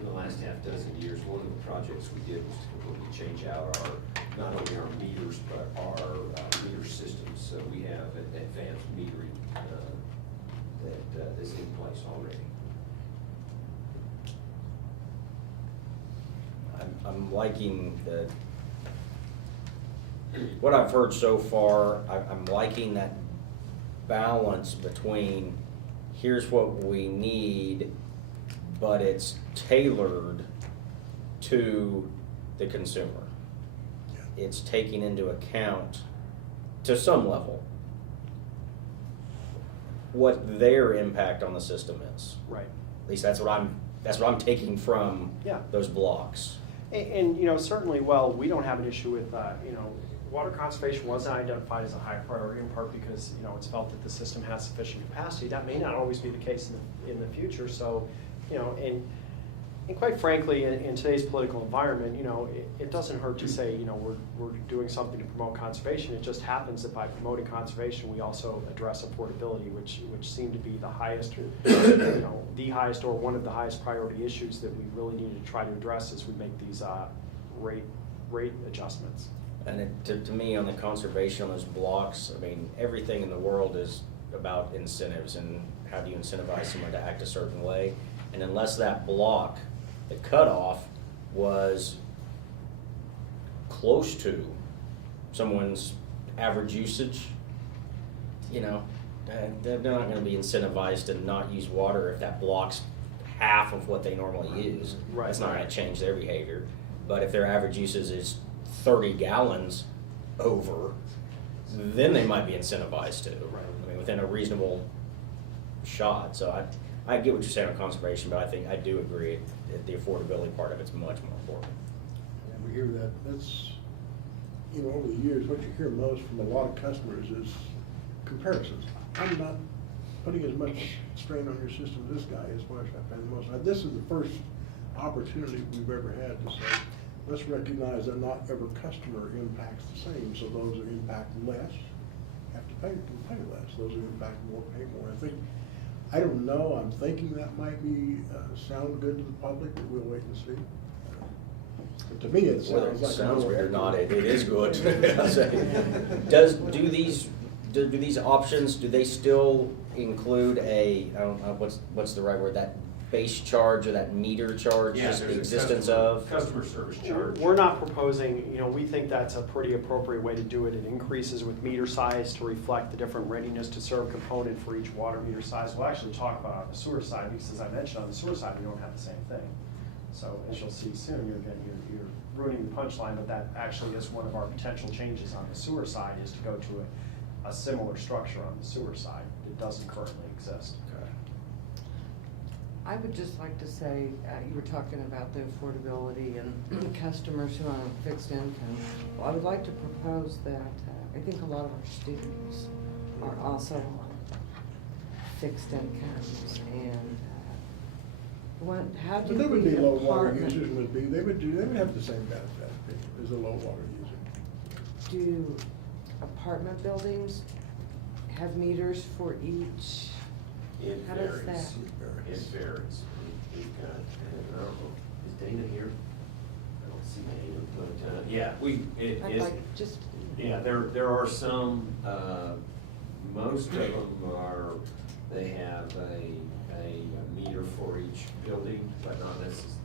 in the last half-dozen years, one of the projects we did was to completely change out not only our meters, but our meter systems. So we have an advanced metering that is in place already. I'm liking what I've heard so far. I'm liking that balance between here's what we need, but it's tailored to the consumer. It's taking into account, to some level, what their impact on the system is. Right. At least that's what I'm taking from those blocks. And certainly, we don't have an issue with, water conservation wasn't identified as a high priority, in part because, it's felt that the system has sufficient capacity. That may not always be the case in the future. So, and And quite frankly, in today's political environment, it doesn't hurt to say, we're doing something to promote conservation. It just happens that by promoting conservation, we also address affordability, which seemed to be the highest, the highest or one of the highest priority issues that we really need to try to address as we make these rate adjustments. And to me, on the conservation on those blocks, I mean, everything in the world is about incentives and how do you incentivize someone to act a certain way. And unless that block, the cutoff, was close to someone's average usage, they're not gonna be incentivized to not use water if that blocks half of what they normally use. Right. That's not gonna change their behavior. But if their average usage is 30 gallons over, then they might be incentivized to. Right. I mean, within a reasonable shot. So I get what you're saying on conservation, but I do agree that the affordability part of it's much more important. And we hear that, that's, over the years, what you hear most from a lot of customers is comparisons. I'm not putting as much strain on your system as this guy is, why should I pay the most? Now, this is the first opportunity we've ever had to say, let's recognize that not every customer impacts the same, so those that impact less have to pay less. Those who impact more pay more. I don't know, I'm thinking that might be, sound good to the public, but we'll wait and see. But to me, it sounds Whether like. it sounds weird or not, it is good. Do these options, do they still include I don't know, what's the right word, that base charge or that meter charge, Yeah, just the there's a existence of? Customer service charge. We're not proposing, we think that's a pretty appropriate way to do it. It increases with meter size to reflect the different readiness to serve component for each water meter size. We'll actually talk about on the sewer side, because as I mentioned, on the sewer side, we don't have the same thing. So as you'll see soon, you're ruining the punchline, but that actually is one of our potential changes on the sewer side, is to go to a similar structure on the sewer side. It doesn't currently exist. I would just like to say, you were talking about the affordability and customers who are on fixed income. Well, I would like to propose that, I think a lot of our students are also on fixed incomes, and how do But they would be the low water apartment, users they would have the same benefit as a low water user. do apartment buildings have meters for each? It How does varies. that? It varies. We've got, I don't know, is Dana here? I don't see Dana, but, yeah, I'd is, like just. yeah, there are some, most of them are, they have a meter for each building, but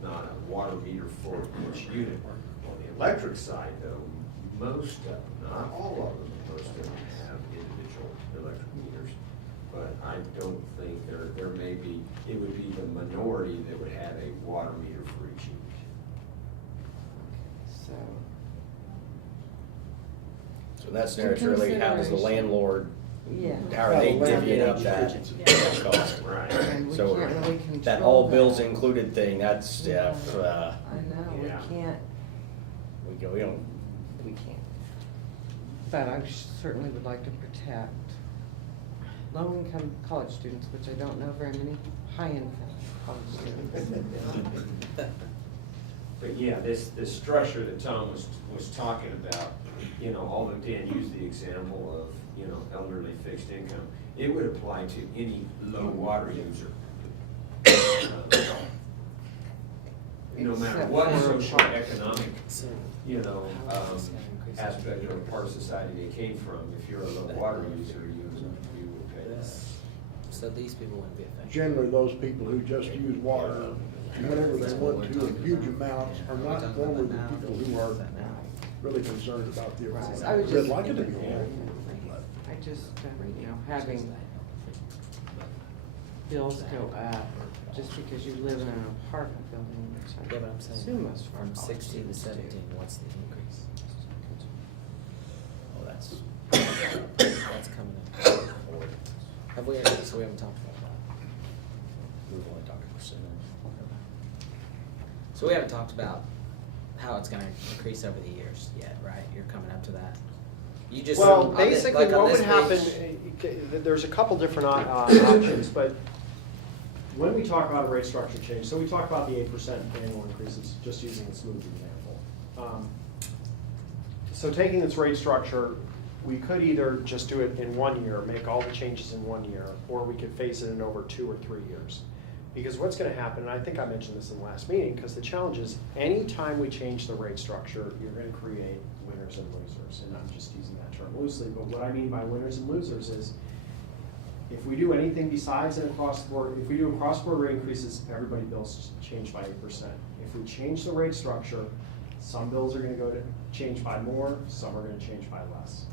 not a water meter for each unit. On the electric side, though, most of them, not all of them, most of them have individual electric meters. But I don't think there may be, it would be the minority that would have a water meter for each unit. So, So in that scenario, it's really how does the landlord, yeah. how are they divvying up that Yeah. cost? Right. And we So can't really control that all bills that. included thing, that's, I know, Yeah. we can't, but I certainly would like to protect low-income college students, which I don't know very many high-income college students. But yeah, this structure that Tom was talking about, although Dan used the example of, elderly fixed income, it would apply to any low water user. No matter Except what for socioeconomic, So, aspect or part of society they came from, if you're a low water user, you would pay less. so these people wouldn't be affected. Generally, those people who just use water whenever they want to in huge amounts are not normally the people who are really concerned about the Right. environment. I was They'd just like it to be thinking all. I just, having bills go up just because you live in an apartment building, which Yeah, but I I'm saying, assume most of our from college 60 to students do. 17, what's the increase? Oh, that's. That's coming up. Have we ever, so we haven't talked about that? We've only talked percentage. So we haven't talked about how it's gonna increase over the years yet, right? You're coming up to that. You just. Well, on this- basically, like on what would this happen, page- there's a couple different options, but when we talk about a rate structure change, so we talk about the 8% annual increases, just using a smooth example. So taking this rate structure, we could either just do it in 1 year, make all the changes in 1 year, or we could phase it in over 2 or 3 years. Because what's gonna happen, and I think I mentioned this in the last meeting, because the challenge is anytime we change the rate structure, you're gonna create winners and losers. And I'm just using that term loosely, but what I mean by winners and losers is if we do anything besides an across the board, if we do across the board rate increases, everybody bills change by 8%. If we change the rate structure, some bills are gonna go to change by more, some are gonna change by less.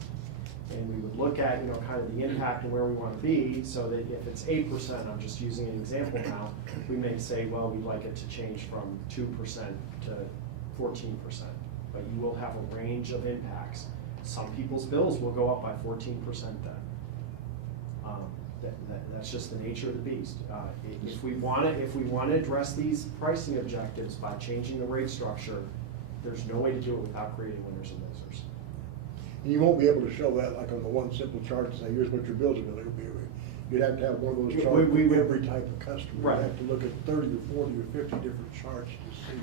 And we would look at, kind of the impact and where we want to be, so that if it's 8%, I'm just using an example now, we may say, well, we'd like it to change from 2% to 14%. But you will have a range of impacts. Some people's bills will go up by 14% then. That's just the nature of the beast. If we want to address these pricing objectives by changing the rate structure, there's no way to do it without creating winners and losers. And you won't be able to show that like on the one simple chart and say, here's what your bills are gonna be. You'd have to have one of those charts with every type of customer. Right. You'd have to look at 30 or 40 or 50 different charts to see.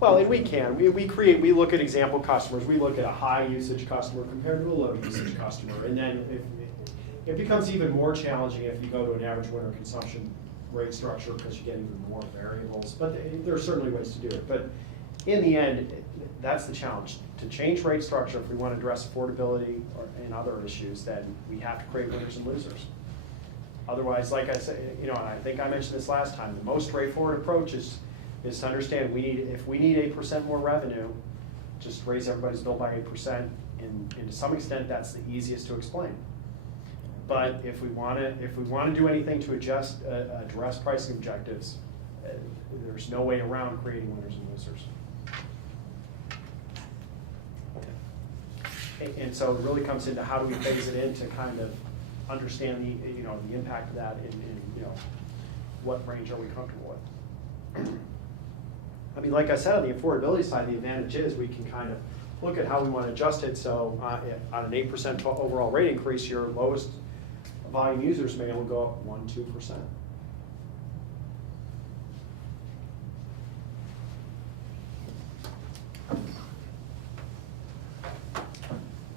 Well, and we can. We look at example customers. We look at a high usage customer compared to a low usage customer. And then it becomes even more challenging if you go to an average winter consumption rate structure because you get even more variables. But there are certainly ways to do it. But in the end, that's the challenge. To change rate structure, if we want to address affordability and other issues, then we have to create winners and losers. Otherwise, like I said, and I think I mentioned this last time, the most straightforward approach is to understand if we need 8% more revenue, just raise everybody's bill by 8%, and to some extent, that's the easiest to explain. But if we want to do anything to address pricing objectives, there's no way around creating winners and losers. And so it really comes into how do we phase it in to kind of understand the impact of that and what range are we comfortable with. I mean, like I said, on the affordability side, the advantage is we can kind of look at how we want to adjust it. So on an 8% overall rate increase, your lowest volume users may only go up 1-2%.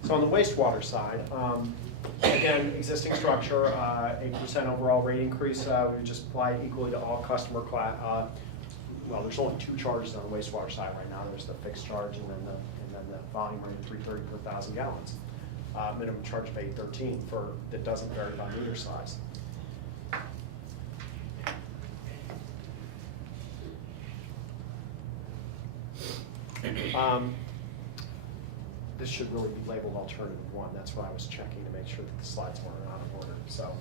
So on the wastewater side, again, existing structure, 8% overall rate increase, we would just apply equally to all customer class. Well, there's only 2 charges on the wastewater side right now. There's the fixed charge and then the volume rate of $3.30 per 1,000 gallons. Minimum charge of $8.13 that doesn't vary by meter size. This should really be labeled alternative 1. That's what I was checking to make sure that the slides weren't out of order. So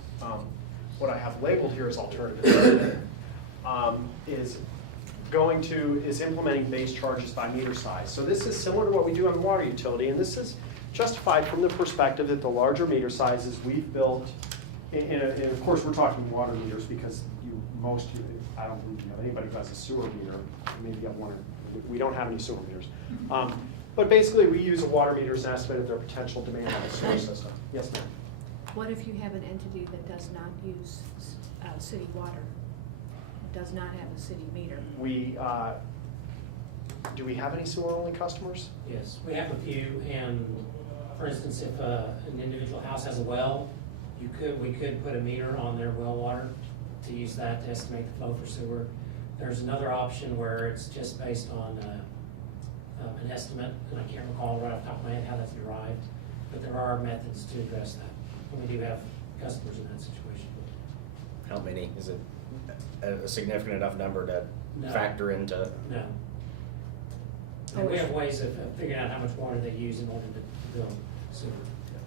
what I have labeled here as alternative 2 is implementing base charges by meter size. So this is similar to what we do on the water utility, and this is justified from the perspective that the larger meter sizes we've built, and of course we're talking water meters because I don't believe you have anybody who has a sewer meter. Maybe you have one. We don't have any sewer meters. But basically, we use a water meter as an estimate of their potential demand on the sewer system. Yes, ma'am? What if you have an entity that does not use city water, does not have a city meter? Do we have any sewer-only customers? Yes, we have a few, and for instance, if an individual house has a well, we could put a meter on their well water to use that to estimate the flow for sewer. There's another option where it's just based on an estimate, and I can't recall right off the top of my head how that's derived, but there are methods to address that. And we do have customers in that situation. How many? Is it a significant enough number to No. factor into? No. And we have ways of figuring out how much water they use in order to build sewer.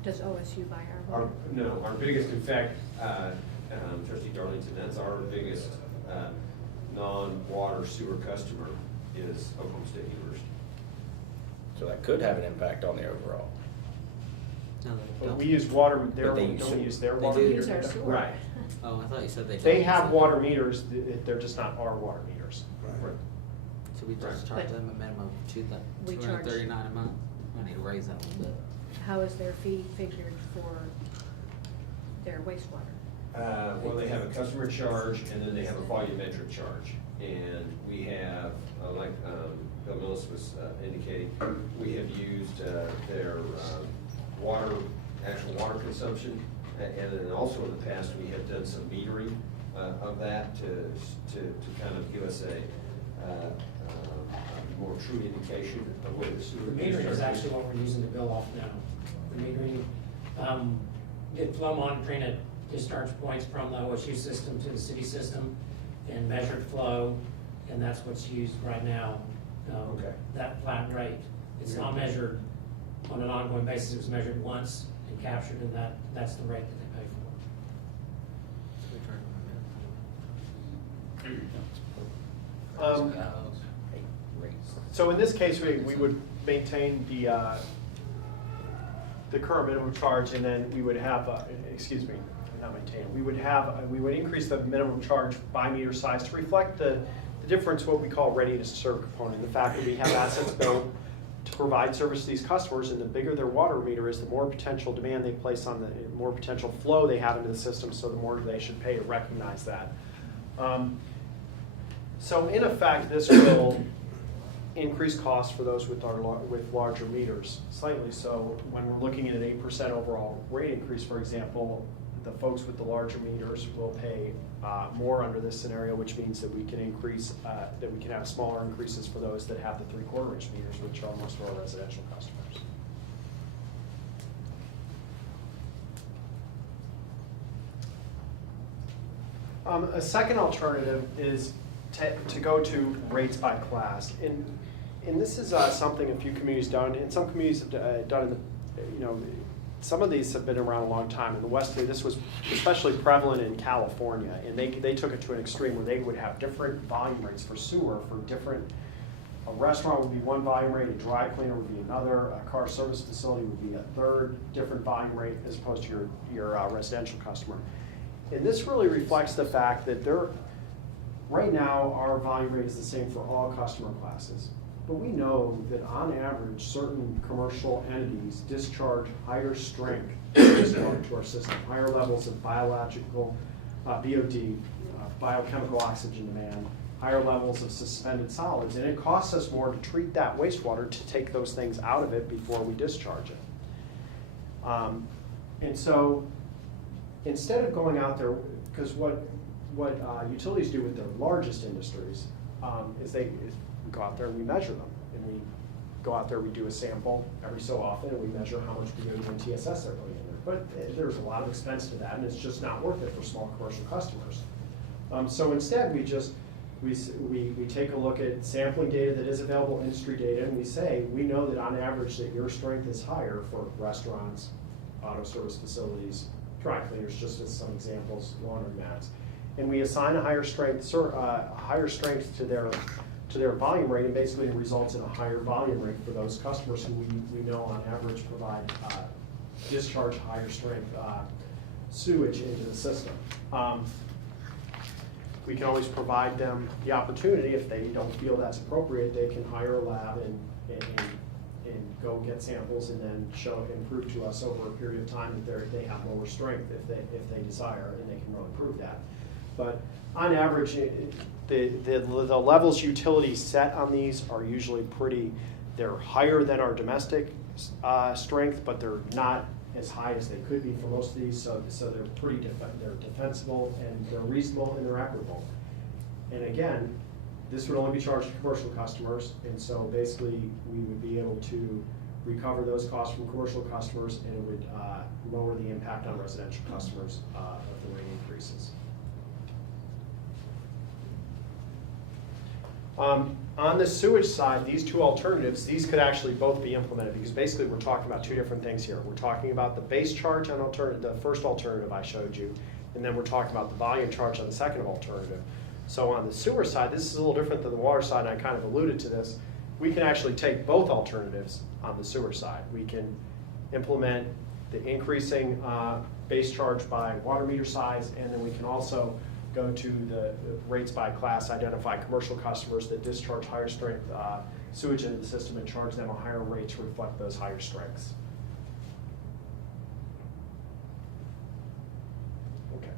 Does OSU buy our water? No, our biggest, in fact, Trustee Darlington, that's our biggest non-water sewer customer is Oklahoma State University. So that could have an impact on the overall. No, they But don't. we use water, But they we use don't sewer. use their They water do. meters. Use our sewer. Right. Oh, I thought you said they don't. They use have it. water meters, they're just not our water meters. Right. So we just Right. charge But them a minimum of we charge- $239 a month. I need to raise that a little bit. How is their fee figured for their wastewater? Well, they have a customer charge, and then they have a volumetric charge. And we have, like Bill Millis was indicating, we have used their water, actual water consumption, and then also in the past, we have done some metering of that to kind of give us a more true indication of where the sewer. The metering is actually what we're using to bill off now. The metering, did flow monitoring at discharge points from the OSU system to the city system and measured flow, and that's what's used right now. Okay. That flat rate. It's not measured on an ongoing basis. It was measured once and captured, and that's the rate that they pay for. So in this case, we would maintain the current minimum charge, and then we would have, excuse me, not maintain, we would increase the minimum charge by meter size to reflect the difference, what we call readiness to serve component, the fact that we have assets built to provide service to these customers, and the bigger their water meter is, the more potential demand they place on the more potential flow they have into the system, so the more they should pay to recognize that. So in effect, this will increase costs for those with larger meters slightly. So when we're looking at an 8% overall rate increase, for example, the folks with the larger meters will pay more under this scenario, which means that we can increase, that we can have smaller increases for those that have the 3/4 inch meters, which are most of our residential customers. A second alternative is to go to rates by class. And this is something a few communities done, and some communities have done in the, some of these have been around a long time. In the West, this was especially prevalent in California, and they took it to an extreme where they would have different volume rates for sewer for different, a restaurant would be one volume rate, a dry cleaner would be another, a car service facility would be a third different volume rate as opposed to your residential customer. And this really reflects the fact that right now our volume rate is the same for all customer classes. But we know that on average, certain commercial entities discharge higher strength wastewater to our system, higher levels of biological, BOD, biochemical oxygen demand, higher levels of suspended solids, and it costs us more to treat that wastewater to take those things out of it before we discharge it. And so instead of going out there, because what utilities do with their largest industries is we go out there and we measure them. And we go out there, we do a sample every so often, and we measure how much BOD and TSS they're putting in there. But there's a lot of expense to that, and it's just not worth it for small commercial customers. So instead, we take a look at sampling data that is available, industry data, and we say, we know that on average that your strength is higher for restaurants, auto service facilities, dry cleaners, just as some examples, laundromats. And we assign a higher strength to their volume rate, and basically it results in a higher volume rate for those customers who we know on average provide discharge higher strength sewage into the system. We can always provide them the opportunity, if they don't feel that's appropriate, they can hire a lab and go get samples and then and prove to us over a period of time that they have lower strength if they desire, and they can really prove that. But on average, the levels utilities set on these are usually they're higher than our domestic strength, but they're not as high as they could be for most of these, so they're they're defensible, and they're reasonable, and they're equitable. And again, this would only be charged to commercial customers, and so basically we would be able to recover those costs from commercial customers, and it would lower the impact on residential customers of the rate increases. On the sewage side, these two alternatives, these could actually both be implemented, because basically we're talking about two different things here. We're talking about the base charge on the first alternative I showed you, and then we're talking about the volume charge on the second alternative. So on the sewer side, this is a little different than the water side, and I kind of alluded to this. We can actually take both alternatives on the sewer side. We can implement the increasing base charge by water meter size, and then we can also go to the rates by class, identify commercial customers that discharge higher strength sewage into the system, and charge them a higher rate to reflect those higher strengths. Okay.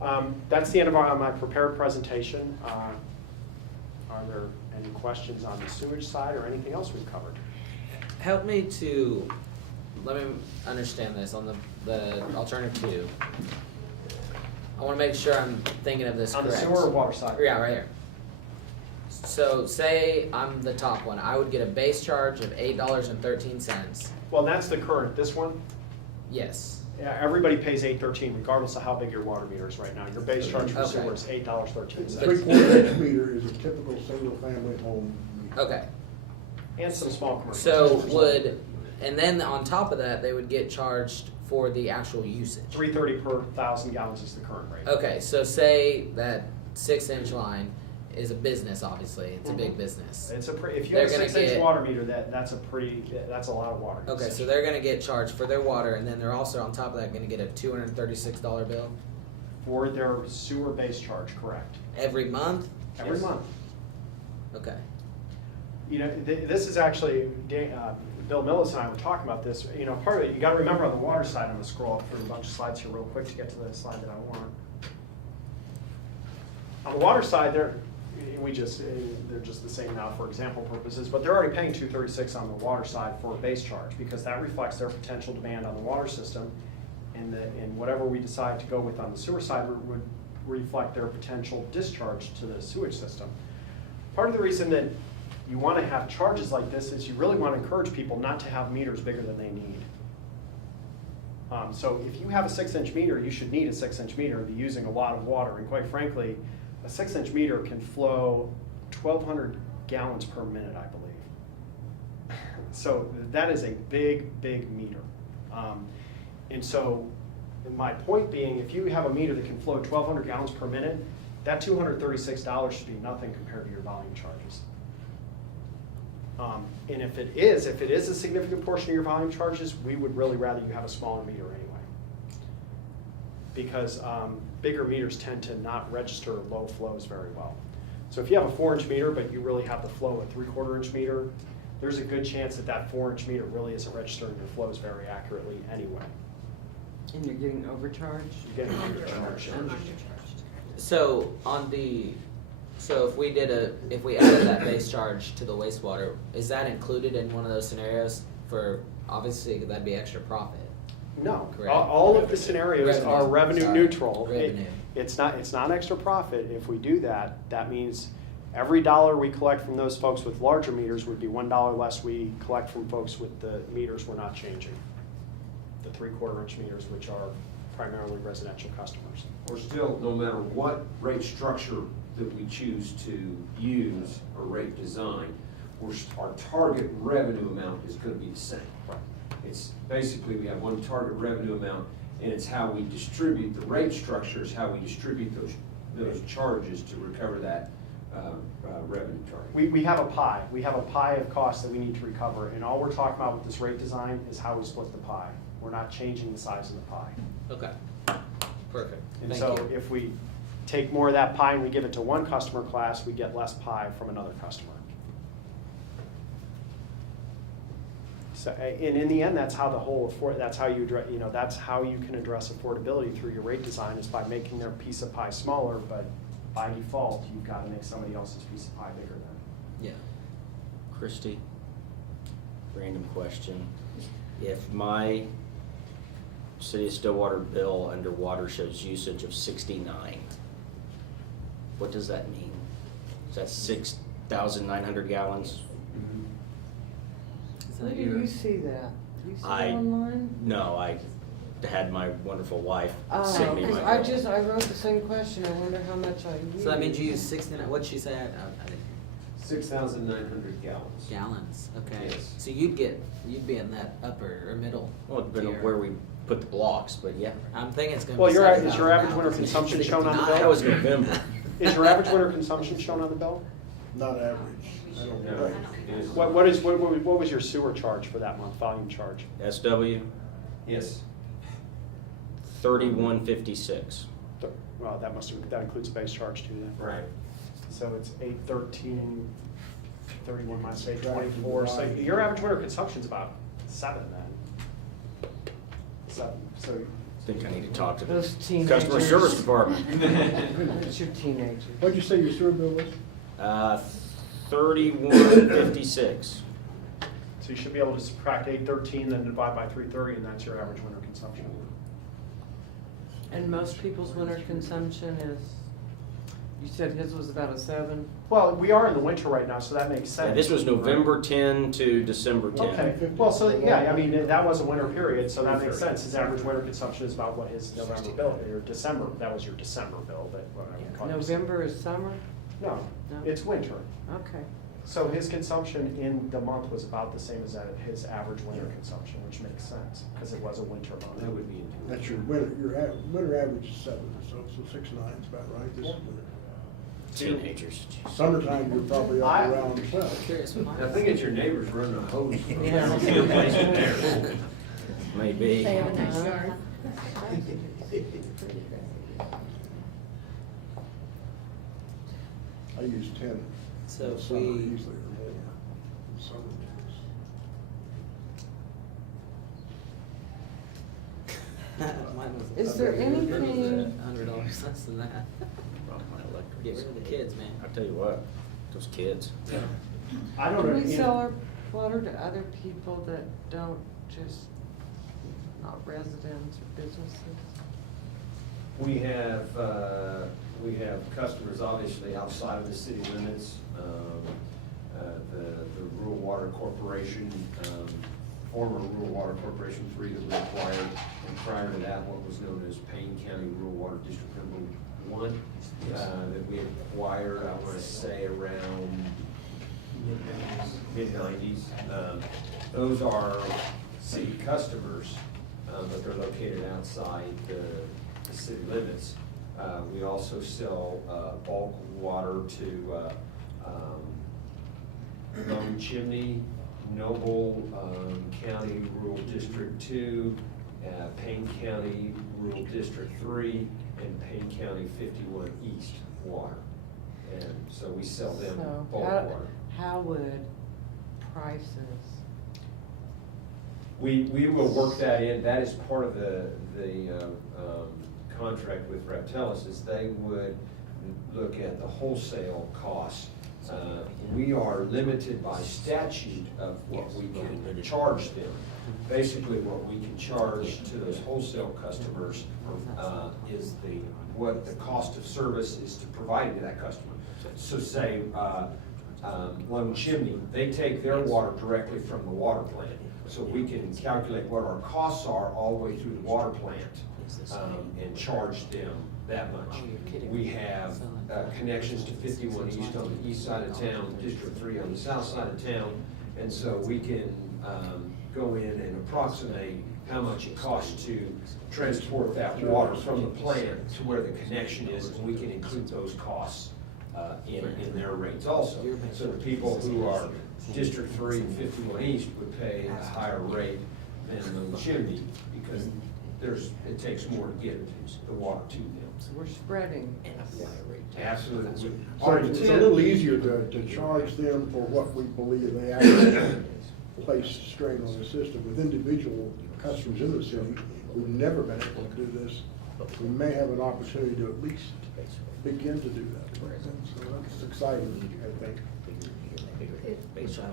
That's the end of my prepared presentation. Are there any questions on the sewage side or anything else we've covered? Help me to, let me understand this on the alternative 2. I want to make sure I'm thinking of this On the correct. sewer or water side? Yeah, right here. So say I'm the top one, I would get a base charge of $8.13. Well, that's the current, this one? Yes. Yeah, everybody pays $8.13 regardless of how big your water meter is right now. Your base charge for Okay. sewer is $8.13. 3/4 inch meter is a typical single-family home meter. Okay. And some small commercials. So and then on top of that, they would get charged for the actual usage. $3.30 per 1,000 gallons is the current rate. Okay, so say that 6-inch line is a business, obviously, it's a big Mhm. business. It's if you They're have a gonna 6-inch get- water meter, that's a lot of water. Okay, so they're gonna get charged for their water, and then they're also on top of that gonna get a $236 bill For their sewer base charge, correct. every month? Every Yes. month. Okay. You know, this is actually, Bill Millis and I were talking about this. You know, part of it, you gotta remember on the water side, I'm gonna scroll up through a bunch of slides here real quick to get to the slide that I want. On the water side, they're just the same now for example purposes, but they're already paying $236 on the water side for a base charge because that reflects their potential demand on the water system. And whatever we decide to go with on the sewer side would reflect their potential discharge to the sewage system. Part of the reason that you want to have charges like this is you really want to encourage people not to have meters bigger than they need. So if you have a 6-inch meter, you should need a 6-inch meter and be using a lot of water. And quite frankly, a 6-inch meter can flow 1,200 gallons per minute, I believe. So that is a big, big meter. And so my point being, if you have a meter that can flow 1,200 gallons per minute, that $236 should be nothing compared to your volume charges. And if it is a significant portion of your volume charges, we would really rather you have a smaller meter anyway. Because bigger meters tend to not register low flows very well. So if you have a 4-inch meter, but you really have the flow of a 3/4-inch meter, there's a good chance that that 4-inch meter really isn't registering your flows very accurately anyway. And you're getting overcharged? You're getting undercharged. So so if we added that base charge to the wastewater, is that included in one of those scenarios? For obviously that'd be extra profit. No, Correct. all of the scenarios are revenue Sorry. neutral. Revenue. It's not extra profit. If we do that, that means every dollar we collect from those folks with larger meters would be $1 less we collect from folks with the meters we're not changing. The 3/4-inch meters, which are primarily residential customers. We're still, no matter what rate structure that we choose to use or rate design, our target revenue amount is gonna be the same. It's basically, we have one target revenue amount, and it's how we distribute, the rate structure is how we distribute those charges to recover that revenue target. We have a pie. We have a pie of costs that we need to recover, and all we're talking about with this rate design is how we split the pie. We're not changing the size of the pie. Okay. Perfect. And Thank so you. if we take more of that pie and we give it to one customer class, we get less pie from another customer. So, and in the end, that's how that's how you that's how you can address affordability through your rate design, is by making their piece of pie smaller, but by default, you've got to make somebody else's piece of pie bigger then. Yeah. Christie, random question. If my City of Stillwater bill under water shows usage of 69, what does that mean? Is that 6,900 gallons? Is Where that do your- you see that? Do you see I- it online? No, I had my wonderful wife Oh, send me because my I bill. I wrote the same question, I wonder how much I use. So that means you use 69, what'd she say? I didn't, 6,900 gallons. gallons, okay. Yes. So you'd be in that upper or middle. Well, depending on tier. where we put the blocks, but yeah. I'm thinking it's gonna Well, be is your average $7,000. winter consumption shown on the 69. bill? That was November. Is your average winter consumption shown on the bill? Not average. I don't No, think. it is- What was your sewer charge for that month, volume charge? SW, Yes. 3156. Well, that includes a base charge too then. Right. So it's 813, 31 minus 824, so your average winter consumption's about 7 then. 7, so think I need to talk to the Those teenagers. customer service department. It's your teenagers. What'd you say your sewer bill was? 3156. So you should be able to subtract 813, then divide by 330, and that's your average winter consumption. And most people's winter consumption is, you said his was about a 7? Well, we are in the winter right now, so that makes sense. Yeah, this was November 10 to December 10. Okay, well, so, yeah, I mean, that was a winter period, so that makes sense. His average winter consumption is about what his November bill, or December, that was your December bill, but what I would call it. November is summer? No, No. it's winter. Okay. So his consumption in the month was about the same as his average winter consumption, which makes sense, because it was a winter month. That would be. That's your winter, winter average is 7, so 6, 9 is about right, this is winter. Teenagers. Jeez. Summertime, you're probably up around 12. Curious what mine I is. think it's your neighbors running a hose. Yeah. Maybe. They have a nice yard. I use 10 So in if summer we- easily or more. In summer. Mine was Is there anything- $100 less than that. Get rid of the kids, man. I tell you what, those kids. I don't Do know. we you know- sell our water to other people that don't just, not residents or businesses? We have customers obviously outside of the city limits. The Rural Water Corporation, former Rural Water Corporation 3 that we acquired, and prior to that, what was known as Payne County Rural Water District Number 1, that we acquired, I want to say around mid-90s. Those are city customers, but they're located outside the city limits. We also sell bulk water to Lone Chimney, Noble County Rural District 2, Payne County Rural District 3, and Payne County 51 East water. And so we sell them So bulk how- water. How would prices, We will work that in, that is part of the contract with Reptelis, is they would look at the wholesale costs. We are limited by statute of what we can charge them. Basically, what we can charge to those wholesale customers is what the cost of service is to provide to that customer. So say, Lone Chimney, they take their water directly from the water plant. So we can calculate what our costs are all the way through the water plant, and charge them that much. We have connections to 51 East on the east side of town, District 3 on the south side of town, and so we can go in and approximate how much it costs to transport that water from the plant to where the connection is, and we can include those costs in their rates also. So the people who are District 3 and 51 East would pay a higher rate than the Chimney, because it takes more to get the water to them. so we're spreading. Absolutely. So Our it's a intent- little easier to charge them for what we believe they actually place strain on the system. With individual customers in the city, we've never been able to do this. We may have an opportunity to at least begin to do that. So that's exciting, I think.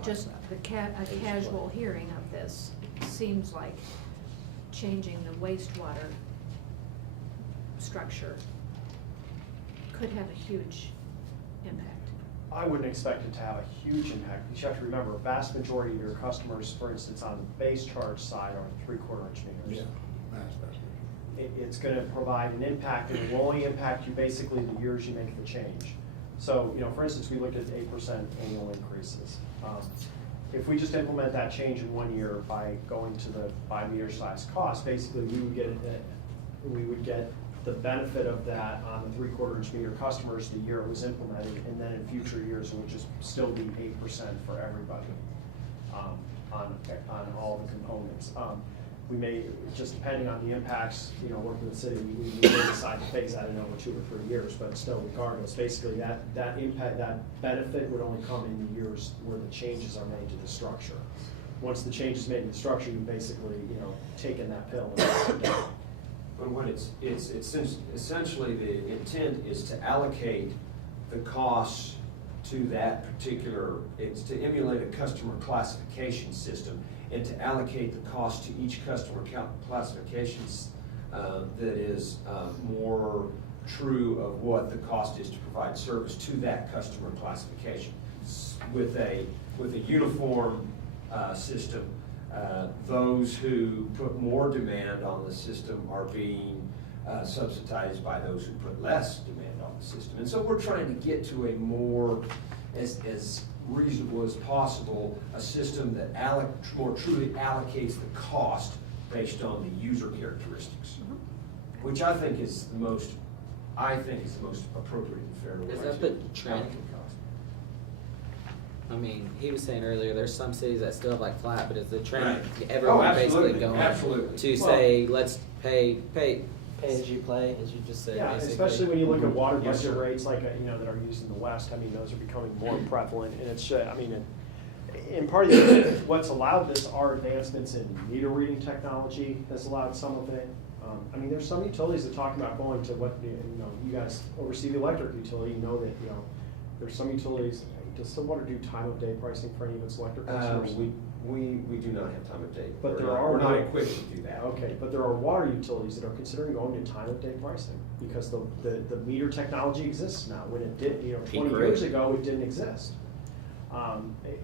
Just a casual hearing of this, seems like changing the wastewater structure could have a huge impact. I wouldn't expect it to have a huge impact. You have to remember, a vast majority of your customers, for instance, on the base charge side are 3/4 inch meters. It's gonna provide an impact, and it will only impact you basically the years you make the change. So, for instance, we looked at 8% annual increases. If we just implement that change in 1 year by going to the by meter size cost, basically we would get the benefit of that on the 3/4 inch meter customers the year it was implemented, and then in future years it would just still be 8% for everybody on all the components. We may, just depending on the impacts, working with the city, we may decide to phase that in over 2 or 3 years, but still regardless, basically that impact, that benefit would only come in the years where the changes are made to the structure. Once the change is made to the structure, you basically, taken that pill and it's done. But what it's essentially the intent is to allocate the costs to that particular, it's to emulate a customer classification system and to allocate the cost to each customer classifications that is more true of what the cost is to provide service to that customer classification. With a uniform system, those who put more demand on the system are being subsidized by those who put less demand on the system. And so we're trying to get to a more, as reasonable as possible, a system that more truly allocates the cost based on the user characteristics, which I think is the most appropriate and fair way Is to that the trend? allocate cost. I mean, he was saying earlier, there's some cities that still have like flat, but is the trend Right. everyone Oh, basically absolutely, going absolutely. to Well- say, let's pay as you play, as you just said, Yeah, basically? especially when you look at water Yes, budget sir. rates like, that are used in the West, I mean, those are becoming more prevalent, and it's, and part of what's allowed this are advancements in meter reading technology has allowed some of it. I mean, there's some utilities that talk about going to what, you guys oversee the electric utility, you know that, there's some utilities, does Stillwater do time of day pricing for any of its electric customers? We do not have time of day. But there We're not are- equipped to do that. Okay, but there are water utilities that are considering going to time of day pricing because the meter technology exists now. When it did, 20 years ago, it didn't exist.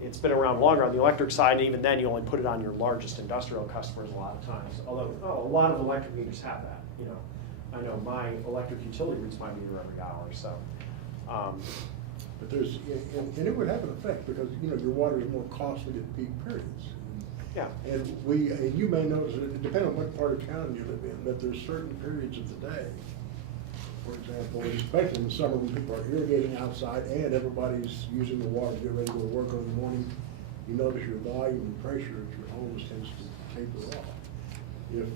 It's been around longer on the electric side, and even then, you only put it on your largest industrial customers a lot of times. Although, a lot of electric meters have that, I know my electric utility reads my meter every hour, so. But there's, and it would have an effect because, your water is more costly at peak periods. Yeah. And you may notice, it depending on what part of town you live in, that there's certain periods of the day. For example, especially in the summer when people are irrigating outside and everybody's using the water to get ready to go to work in the morning, you notice your volume and pressure at your homes tends to taper off. If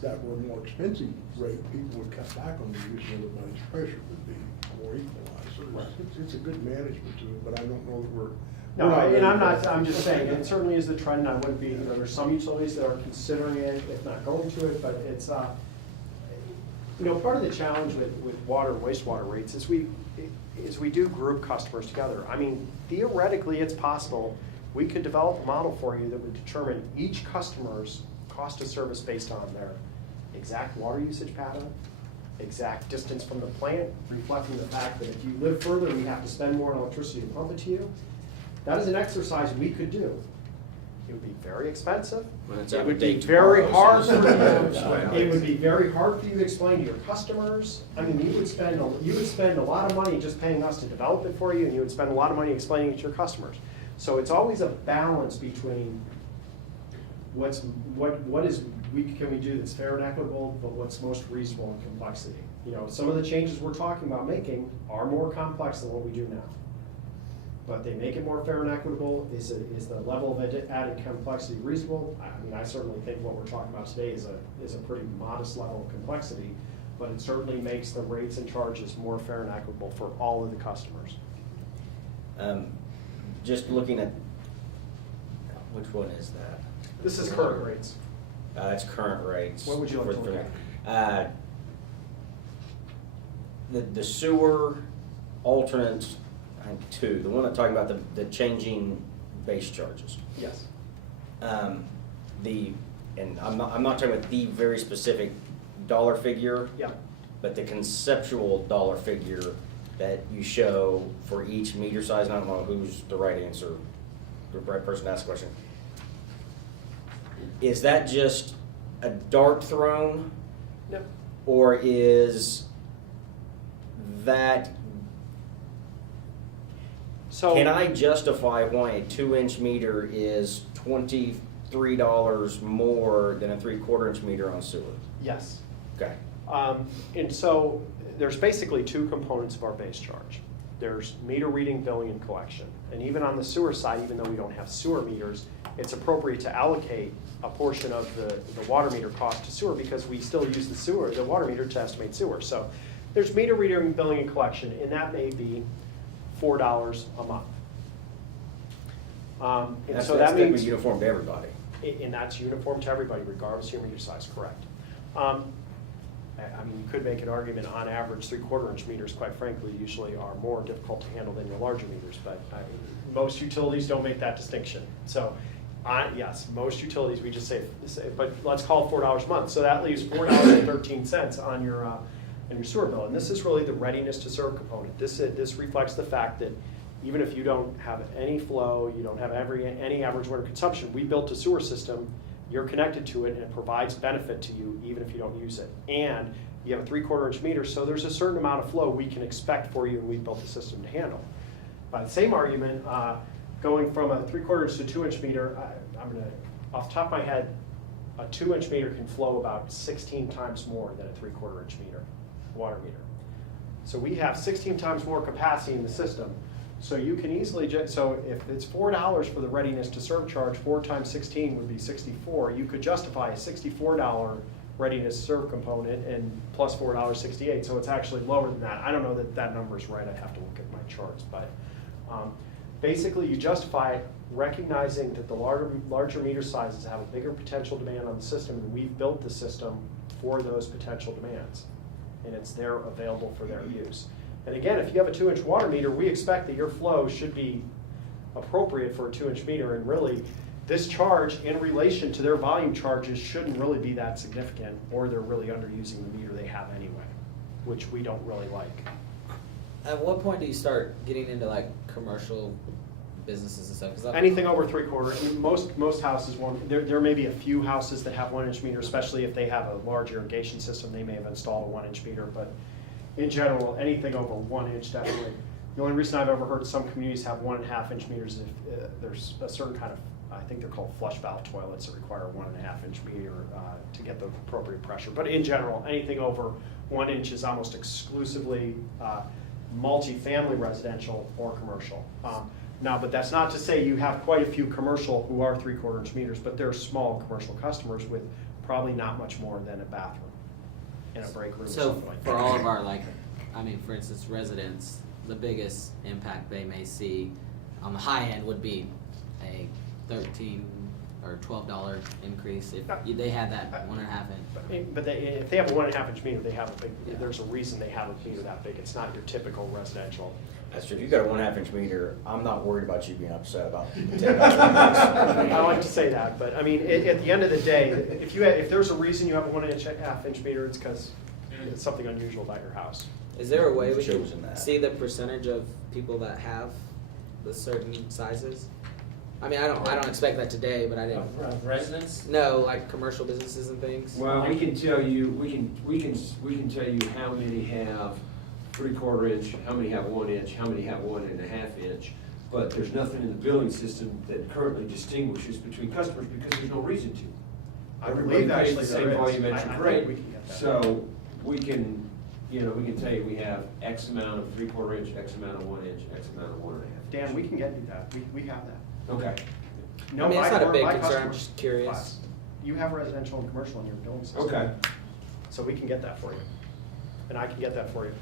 that were a more expensive rate, people would cut back on the use and everybody's pressure would be more equalized. So it's a good management to it, but I don't know that we're. No, we're and I'm ready not, for I'm that. just saying, it certainly is the trend, and I wouldn't be, there's some utilities that are considering it, if not going to it, but it's, part of the challenge with water and wastewater rates is we do group customers together. I mean, theoretically, it's possible, we could develop a model for you that would determine each customer's cost of service based on their exact water usage pattern, exact distance from the plant, reflecting the fact that if you live further, we have to spend more on electricity to pump it to you. That is an exercise we could do. It would be very expensive. Well, it's It out would of be date very tomorrow, hard so- for Yeah. you. It would be very hard for you to explain to your customers. I mean, you would spend a lot of money just paying us to develop it for you, and you would spend a lot of money explaining it to your customers. So it's always a balance between what can we do that's fair and equitable, but what's most reasonable in complexity. Some of the changes we're talking about making are more complex than what we do now. But they make it more fair and equitable. Is the level of added complexity reasonable? I mean, I certainly think what we're talking about today is a pretty modest level of complexity, but it certainly makes the rates and charges more fair and equitable for all of the customers. Just looking at, which one is that? This is current rates. It's current rates. What would you like to look at? The sewer alternates, I think two, the one I'm talking about, the changing base charges. Yes. And I'm not talking about the very specific dollar figure, Yeah. but the conceptual dollar figure that you show for each meter size, and I don't know who's the right answer, the right person to ask the question. Is that just a dart thrown, Yep. or is that, So can I justify why a 2-inch meter is $23 more than a 3/4-inch meter on sewer? Yes. Okay. And so there's basically two components of our base charge. There's meter reading, billing, and collection. And even on the sewer side, even though we don't have sewer meters, it's appropriate to allocate a portion of the water meter cost to sewer because we still use the water meter to estimate sewer. So there's meter reading, billing, and collection, and that may be $4 a month. And That's so that gonna be means, uniform to everybody. and that's uniform to everybody regardless of your meter size, correct. I mean, you could make an argument, on average, 3/4 inch meters, quite frankly, usually are more difficult to handle than your larger meters, but most utilities don't make that distinction. So, yes, most utilities, we just say, but let's call it $4 a month, so that leaves $4.13 on your sewer bill, and this is really the readiness to serve component. This reflects the fact that even if you don't have any flow, you don't have any average winter consumption, we built a sewer system, you're connected to it, and it provides benefit to you even if you don't use it. And you have a 3/4 inch meter, so there's a certain amount of flow we can expect for you, and we built the system to handle. By the same argument, going from a 3/4 inch to 2-inch meter, I'm gonna, off the top of my head, a 2-inch meter can flow about 16 times more than a 3/4 inch meter, water meter. So we have 16 times more capacity in the system. So you can easily, so if it's $4 for the readiness to serve charge, 4 times 16 would be 64. You could justify a $64 readiness to serve component and plus $4.68, so it's actually lower than that. I don't know that that number is right, I'd have to look at my charts, but basically you justify recognizing that the larger meter sizes have a bigger potential demand on the system, and we've built the system for those potential demands, and it's there available for their use. And again, if you have a 2-inch water meter, we expect that your flow should be appropriate for a 2-inch meter, and really, this charge in relation to their volume charges shouldn't really be that significant, or they're really underusing the meter they have anyway, which we don't really like. At what point do you start getting into like commercial businesses and stuff? 'Cause Anything over 3/4, I mean, most houses won't, there may be a few houses that have 1-inch meter, especially if they have a large irrigation system, they may have installed a 1-inch meter, but in general, anything over 1 inch definitely. The only reason I've ever heard some communities have 1.5-inch meters is if there's a certain kind of, I think they're called flush valve toilets that require a 1.5-inch meter to get the appropriate pressure. But in general, anything over 1 inch is almost exclusively multi-family residential or commercial. Now, but that's not to say you have quite a few commercial who are 3/4 inch meters, but they're small commercial customers with probably not much more than a bathroom and a break room or So something like that. for all of our for instance, residents, the biggest impact they may see on the high end would be a $13 or $12 increase if they had that 1.5 inch. But if they have a 1.5-inch meter, they have a big, Yeah. there's a reason they have a meter that big. It's not your typical residential. That's true. If you've got a 1/2 inch meter, I'm not worried about you being upset about $10. I like to say that, but I mean, at the end of the day, if there's a reason you have a 1.5-inch meter, it's because it's something unusual about your house. Is there a way we Chosen can that. see the percentage of people that have the certain sizes? I mean, I don't expect that today, but I didn't. Of residents? No, like commercial businesses and things. Well, we can tell you, we can tell you how many have 3/4 inch, how many have 1 inch, how many have 1.5 inch. But there's nothing in the billing system that currently distinguishes between customers because there's no reason to. I Everybody believe pays actually the same there is. volumetric I think rate. we can get that. So we can tell you we have X amount of 3/4 inch, X amount of 1 inch, X amount of 1.5. Dan, we can get you that. We have that. Okay. No, I mean, it's not a we're big my concern, I'm customers just curious. class. You have residential and commercial in your billing system. Okay. So we can get that for you. And I can get that for you.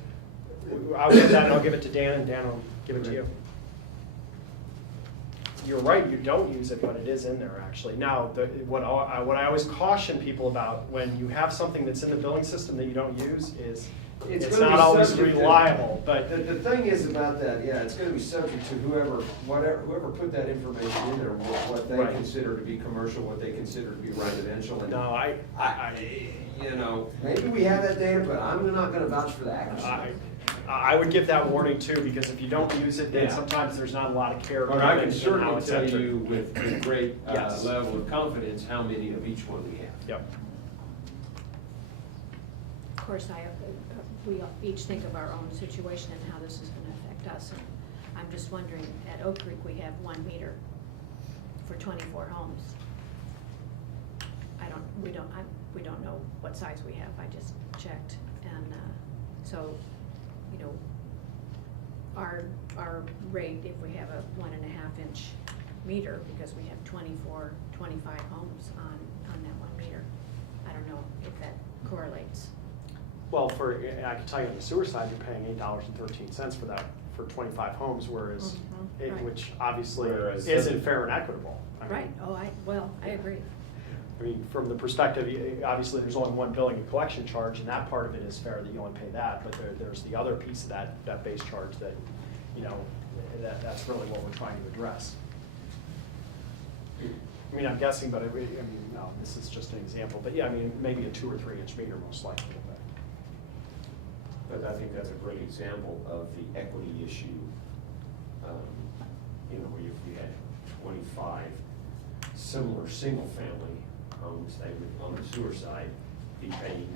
I'll get that and I'll give it to Dan, and Dan will give it to you. You're right, you don't use it, but it is in there actually. Now, what I always caution people about when you have something that's in the billing system that you don't use is it's gonna not be always subject to- reliable, but The thing is about that, yeah, it's gonna be subject to whoever put that information in there, what they Right. consider to be commercial, what they consider to be residential. And no, maybe we have that data, but I'm not gonna vouch for the accuracy. I would give that warning too, because if you don't use it, then Yeah. sometimes there's not a lot of care. But I can in how certainly it's tell entered. you with great Yes. level of confidence how many of each one we have. Yep. Of course, we each think of our own situation and how this is gonna affect us. And I'm just wondering, at Oak Creek, we have 1 meter for 24 homes. We don't know what size we have, I just checked. And, so, our rate, if we have a 1.5-inch meter, because we have 25 homes on that 1 meter. I don't know if that correlates. Well, I can tell you on the sewer side, you're paying $8.13 for that, for 25 homes, whereas, Mhm, right. which obviously Whereas- isn't fair and equitable. I mean, Right, I agree. I mean, from the perspective, obviously, there's only one billing and collection charge, and that part of it is fair that you only pay that, but there's the other piece of that base charge that, you know, that's really what we're trying to address. I mean, I'm guessing, but I mean, no, this is just an example, but yeah, I mean, maybe a 2 or 3 inch meter most likely. But I think that's a great example of the equity issue. You know, if we had 25 similar single-family homes, they would, on the sewer side, be paying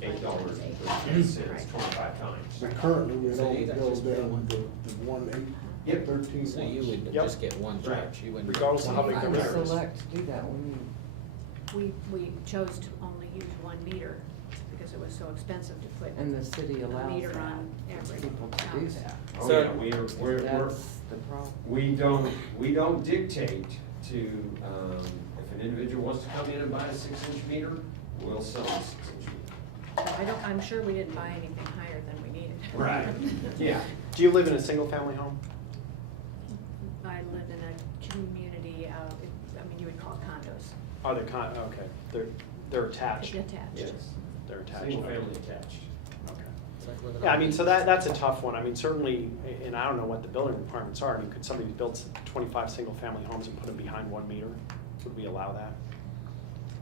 the $8.13 Right. 25 times. But currently, we So don't you guys go just pay down one. the 1/8, Yep. 13 So you would Yep. just get one Right. charge, you wouldn't. Regardless of how big the 25. meter is. Select to do that when you, We chose to only use 1 meter because it was so expensive to put and the city a allows meter that, on every people to do house. that. Oh, So- yeah, we're, That's the problem. we don't dictate to, if an individual wants to come in and buy a 6-inch meter, we'll sell a 6-inch meter. I'm sure we didn't buy anything higher than we needed. Right, yeah. Do you live in a single-family home? I live in a community, I mean, you would call it condos. Are they okay, they're attached? Attached. Yes. They're attached. Single family attached. Okay. It's like living Yeah, I on mean, the so beach. that's a tough one. I mean, certainly, and I don't know what the building requirements are. I mean, could somebody build 25 single-family homes and put them behind 1 meter? Would we allow that?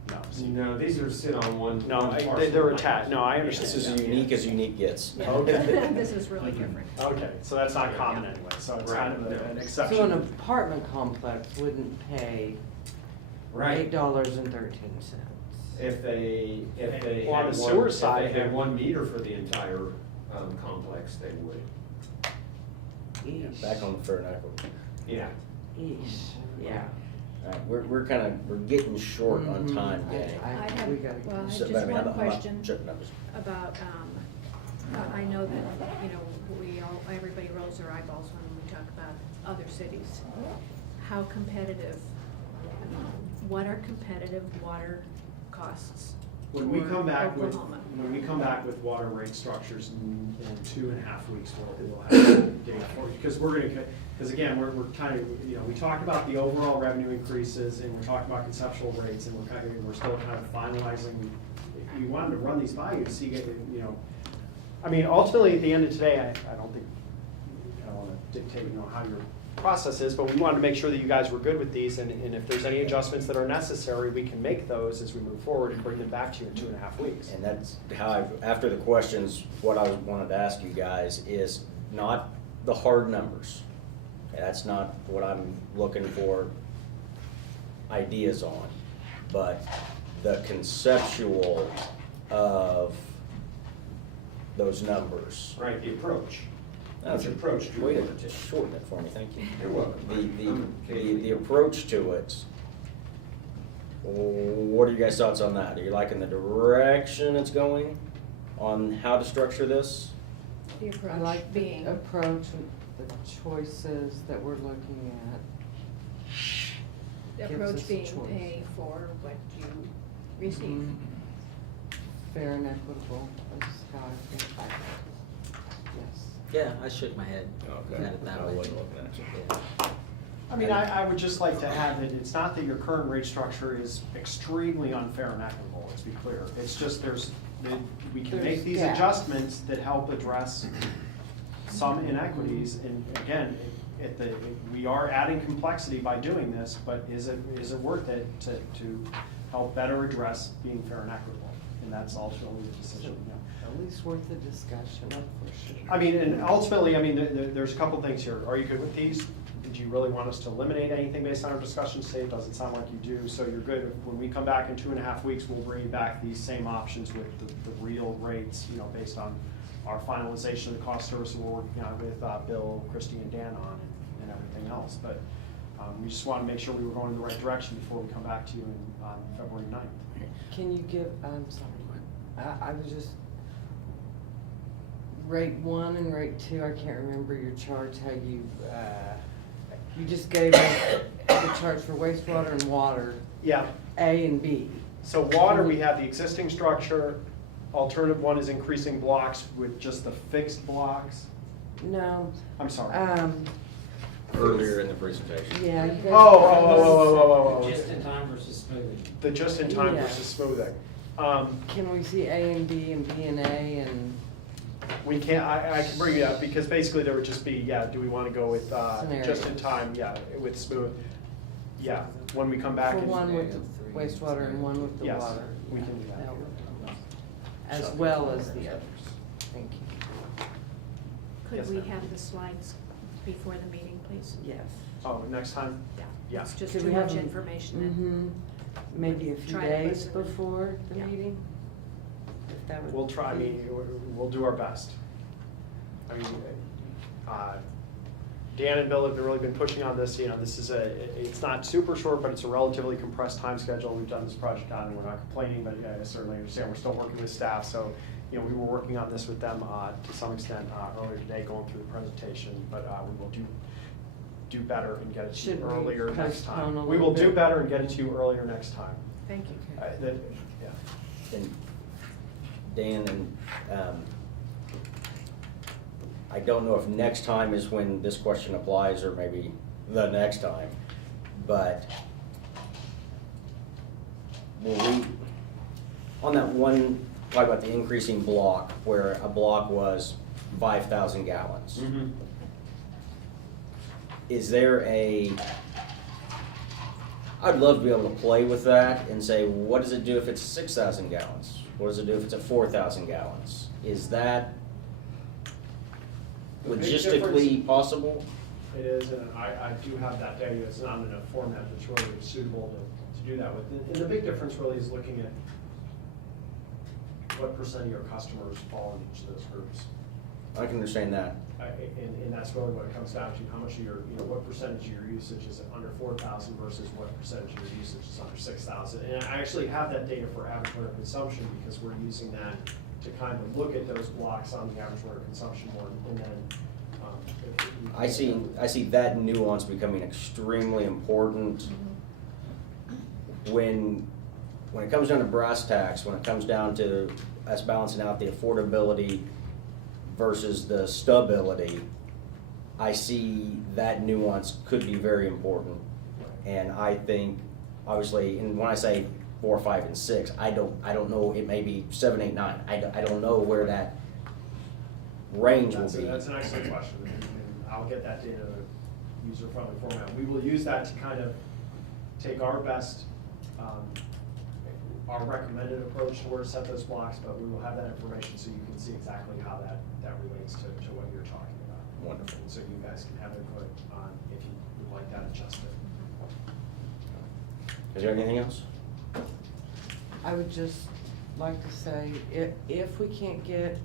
No. No, these are sit on one. No, one parcel. they're attached. No, I This understand. is that. as unique gets. Okay. This is really different. Okay, so that's not common anyway, so it's kind of an exception. So an apartment complex wouldn't pay Right. $8.13. If they Well, on had the one, sewer if side, they had 1 meter for the entire complex, they would. Eesh. Back on the fair and equitable. Yeah. Eesh, yeah. All right, we're getting short on Mhm. time, gang. I have, We gotta. well, I have So, but just I mean, one I'm not question tripping numbers. about, I know that, you know, everybody rolls their eyeballs when we talk about other cities. How competitive, what are competitive water costs When we for come back with, Oklahoma? when we come back with water rate structures in 2.5 weeks, we'll have data for you. Because we're gonna, because again, we're kind of, you know, we talked about the overall revenue increases and we're talking about conceptual rates and we're still kind of finalizing. We wanted to run these by you to see, you know, I mean, ultimately, at the end of today, I don't think, I don't wanna dictate, you know, how your process is, but we wanted to make sure that you guys were good with these, and if there's any adjustments that are necessary, we can make those as we move forward and bring them back to you in 2.5 weeks. And that's how, after the questions, what I wanted to ask you guys is not the hard numbers. That's not what I'm looking for ideas on, but the conceptual of those numbers. Right, the approach. That's Which approach do you Way want to to take? shorten it for me, thank you. You're welcome. The approach to it, what are you guys' thoughts on that? Are you liking the direction it's going on how to structure this? The I approach like being, the approach and the choices that we're looking at. the gives us approach a being choice. pay for what you receive. Mhm. Fair and equitable, as how I think. Yes. Yeah, I shook my head. Okay. At it that I way. wasn't looking at you. Yeah. I mean, I would just like to add that it's not that your current rate structure is extremely unfair and equitable, let's be clear. It's just we can make There's these gaps. adjustments that help address some inequities. And again, we are adding complexity by doing this, but is it worth it to help better address being fair and equitable? And that's ultimately the decision, yeah. At least worth the discussion, for sure. I mean, and ultimately, I mean, there's a couple things here. Are you good with these? Did you really want us to eliminate anything based on our discussion today? It doesn't sound like you do, so you're good. When we come back in 2.5 weeks, we'll bring you back these same options with the real rates, you know, based on our finalization of the cost service we're working on with Bill, Christie, and Dan on, and everything else. But we just want to make sure we were going in the right direction before we come back to you on February 9th. Can you give, I'm sorry, I was just, rate 1 and rate 2, I can't remember your charts, how you just gave us the charts for wastewater and water, Yeah. A and B. So water, we have the existing structure. Alternative one is increasing blocks with just the fixed blocks. No, I'm sorry. Earlier in the the presentation. Yeah. you guys- Oh. Just in time versus smoothing. The just-in-time Yeah. versus smoothing. Can we see A and B and B and A and? We can't, I can bring it up, because basically there would just be, yeah, do we want to go with Scenarios. just-in-time, yeah, with smooth? Yeah, when we come back. For and- one with the wastewater and one with the Yes, water. we can do that. As well as the others. Thank you. Could Yes, we ma'am. have the slides before the meeting, please? Yes. Oh, next time? Yeah. Yeah. It's just Could too we have much them- information. Maybe a few Try to days listen. before the Yeah. meeting? If that would. We'll try, I mean, we'll do our best. I mean, Dan and Bill have really been pushing on this, this is it's not super short, but it's a relatively compressed time schedule. We've done this project on, and we're not complaining, but I certainly understand, we're still working with staff, so, we were working on this with them, to some extent, earlier today, going through the presentation, but, we will do better and get it to Should you we earlier next postpone a time. We little will do bit? better and get it to you earlier next time. Thank you. Yeah. And Dan, and I don't know if next time is when this question applies, or maybe the next time, but will we, on that one, talk about the increasing block, where a block was 5,000 gallons. Is there I'd love to be able to play with that and say, what does it do if it's 6,000 gallons? What does it do if it's at 4,000 gallons? Is that The big logistically possible? It is, and I do have that data. It's not in a format that's really suitable to do that with. And the big difference really is looking at what percent of your customers fall in each of those groups. I can understand that. And that's really what it comes down to, how much of your, what percentage of your usage is under 4,000 versus what percentage of your usage is under 6,000. And I actually have that data for average winter consumption, because we're using that to kind of look at those blocks on the average winter consumption one, and then. I see that nuance becoming extremely important when it comes down to brass tacks, when it comes down to us balancing out the affordability versus the stability. I see that nuance could be very important. And I think, obviously, and when I say 4, 5, and 6, I don't know, it may be 7, 8, 9. I don't know where that range will be. That's an excellent question, and I'll get that data in a user-friendly format. We will use that to kind of take our best, our recommended approach to where to set those blocks, but we will have that information so you can see exactly how that relates to what you're talking about. Wonderful. And so you guys can have input on if you would like that adjusted. Is there anything else? I would just like to say, if we can't get,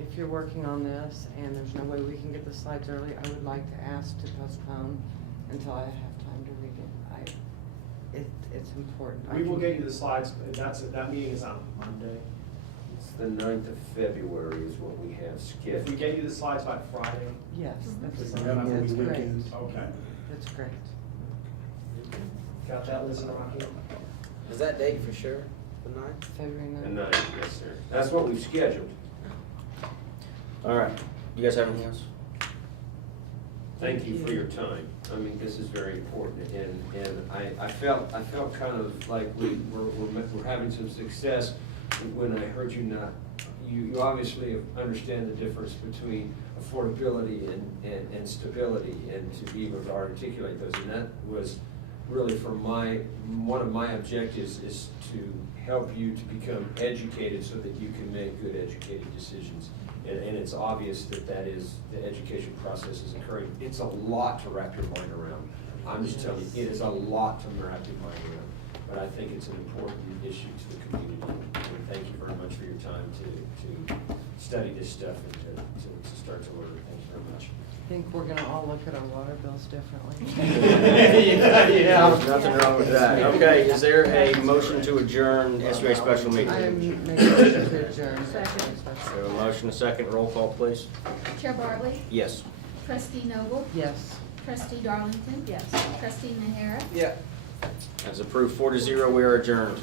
if you're working on this and there's no way we can get the slides early, I would like to ask to postpone until I have time to read it. It's important. We will get you the slides, that meeting is on Monday. It's the 9th of February is what we have If we scheduled. get you the slides by Friday. Yes, that's We have more great. weekends. Okay. That's great. Got that, Liz and Rocky? Is that date for sure, the 9th? February The 9th. 9th, yes, sir. That's what we've scheduled. All right. You guys have anything else? Thank you for your time. I mean, this is very important, and I felt kind of like we're having some success when I heard you obviously understand the difference between affordability and stability, and to be able to articulate those, and that was really one of my objectives is to help you to become educated so that you can make good educated decisions. And it's obvious that is, the education process is occurring. It's a lot to wrap your mind around. I'm just telling you, it is a lot to wrap your mind around. But I think it's an important issue to the community. And thank you very much for your time to study this stuff and to start to learn. Thank you very much. I think we're gonna all look at our water bills differently. Yeah, nothing wrong with that. Okay, is there a motion to adjourn SUA special meeting? I make a motion to adjourn. Second. So a motion, a second, roll call, please. Chair Bartley? Yes. Trustee Noble? Yes. Trustee Darlington? Yes. Trustee Mahara? Yeah. That's approved 4-0, we are adjourned.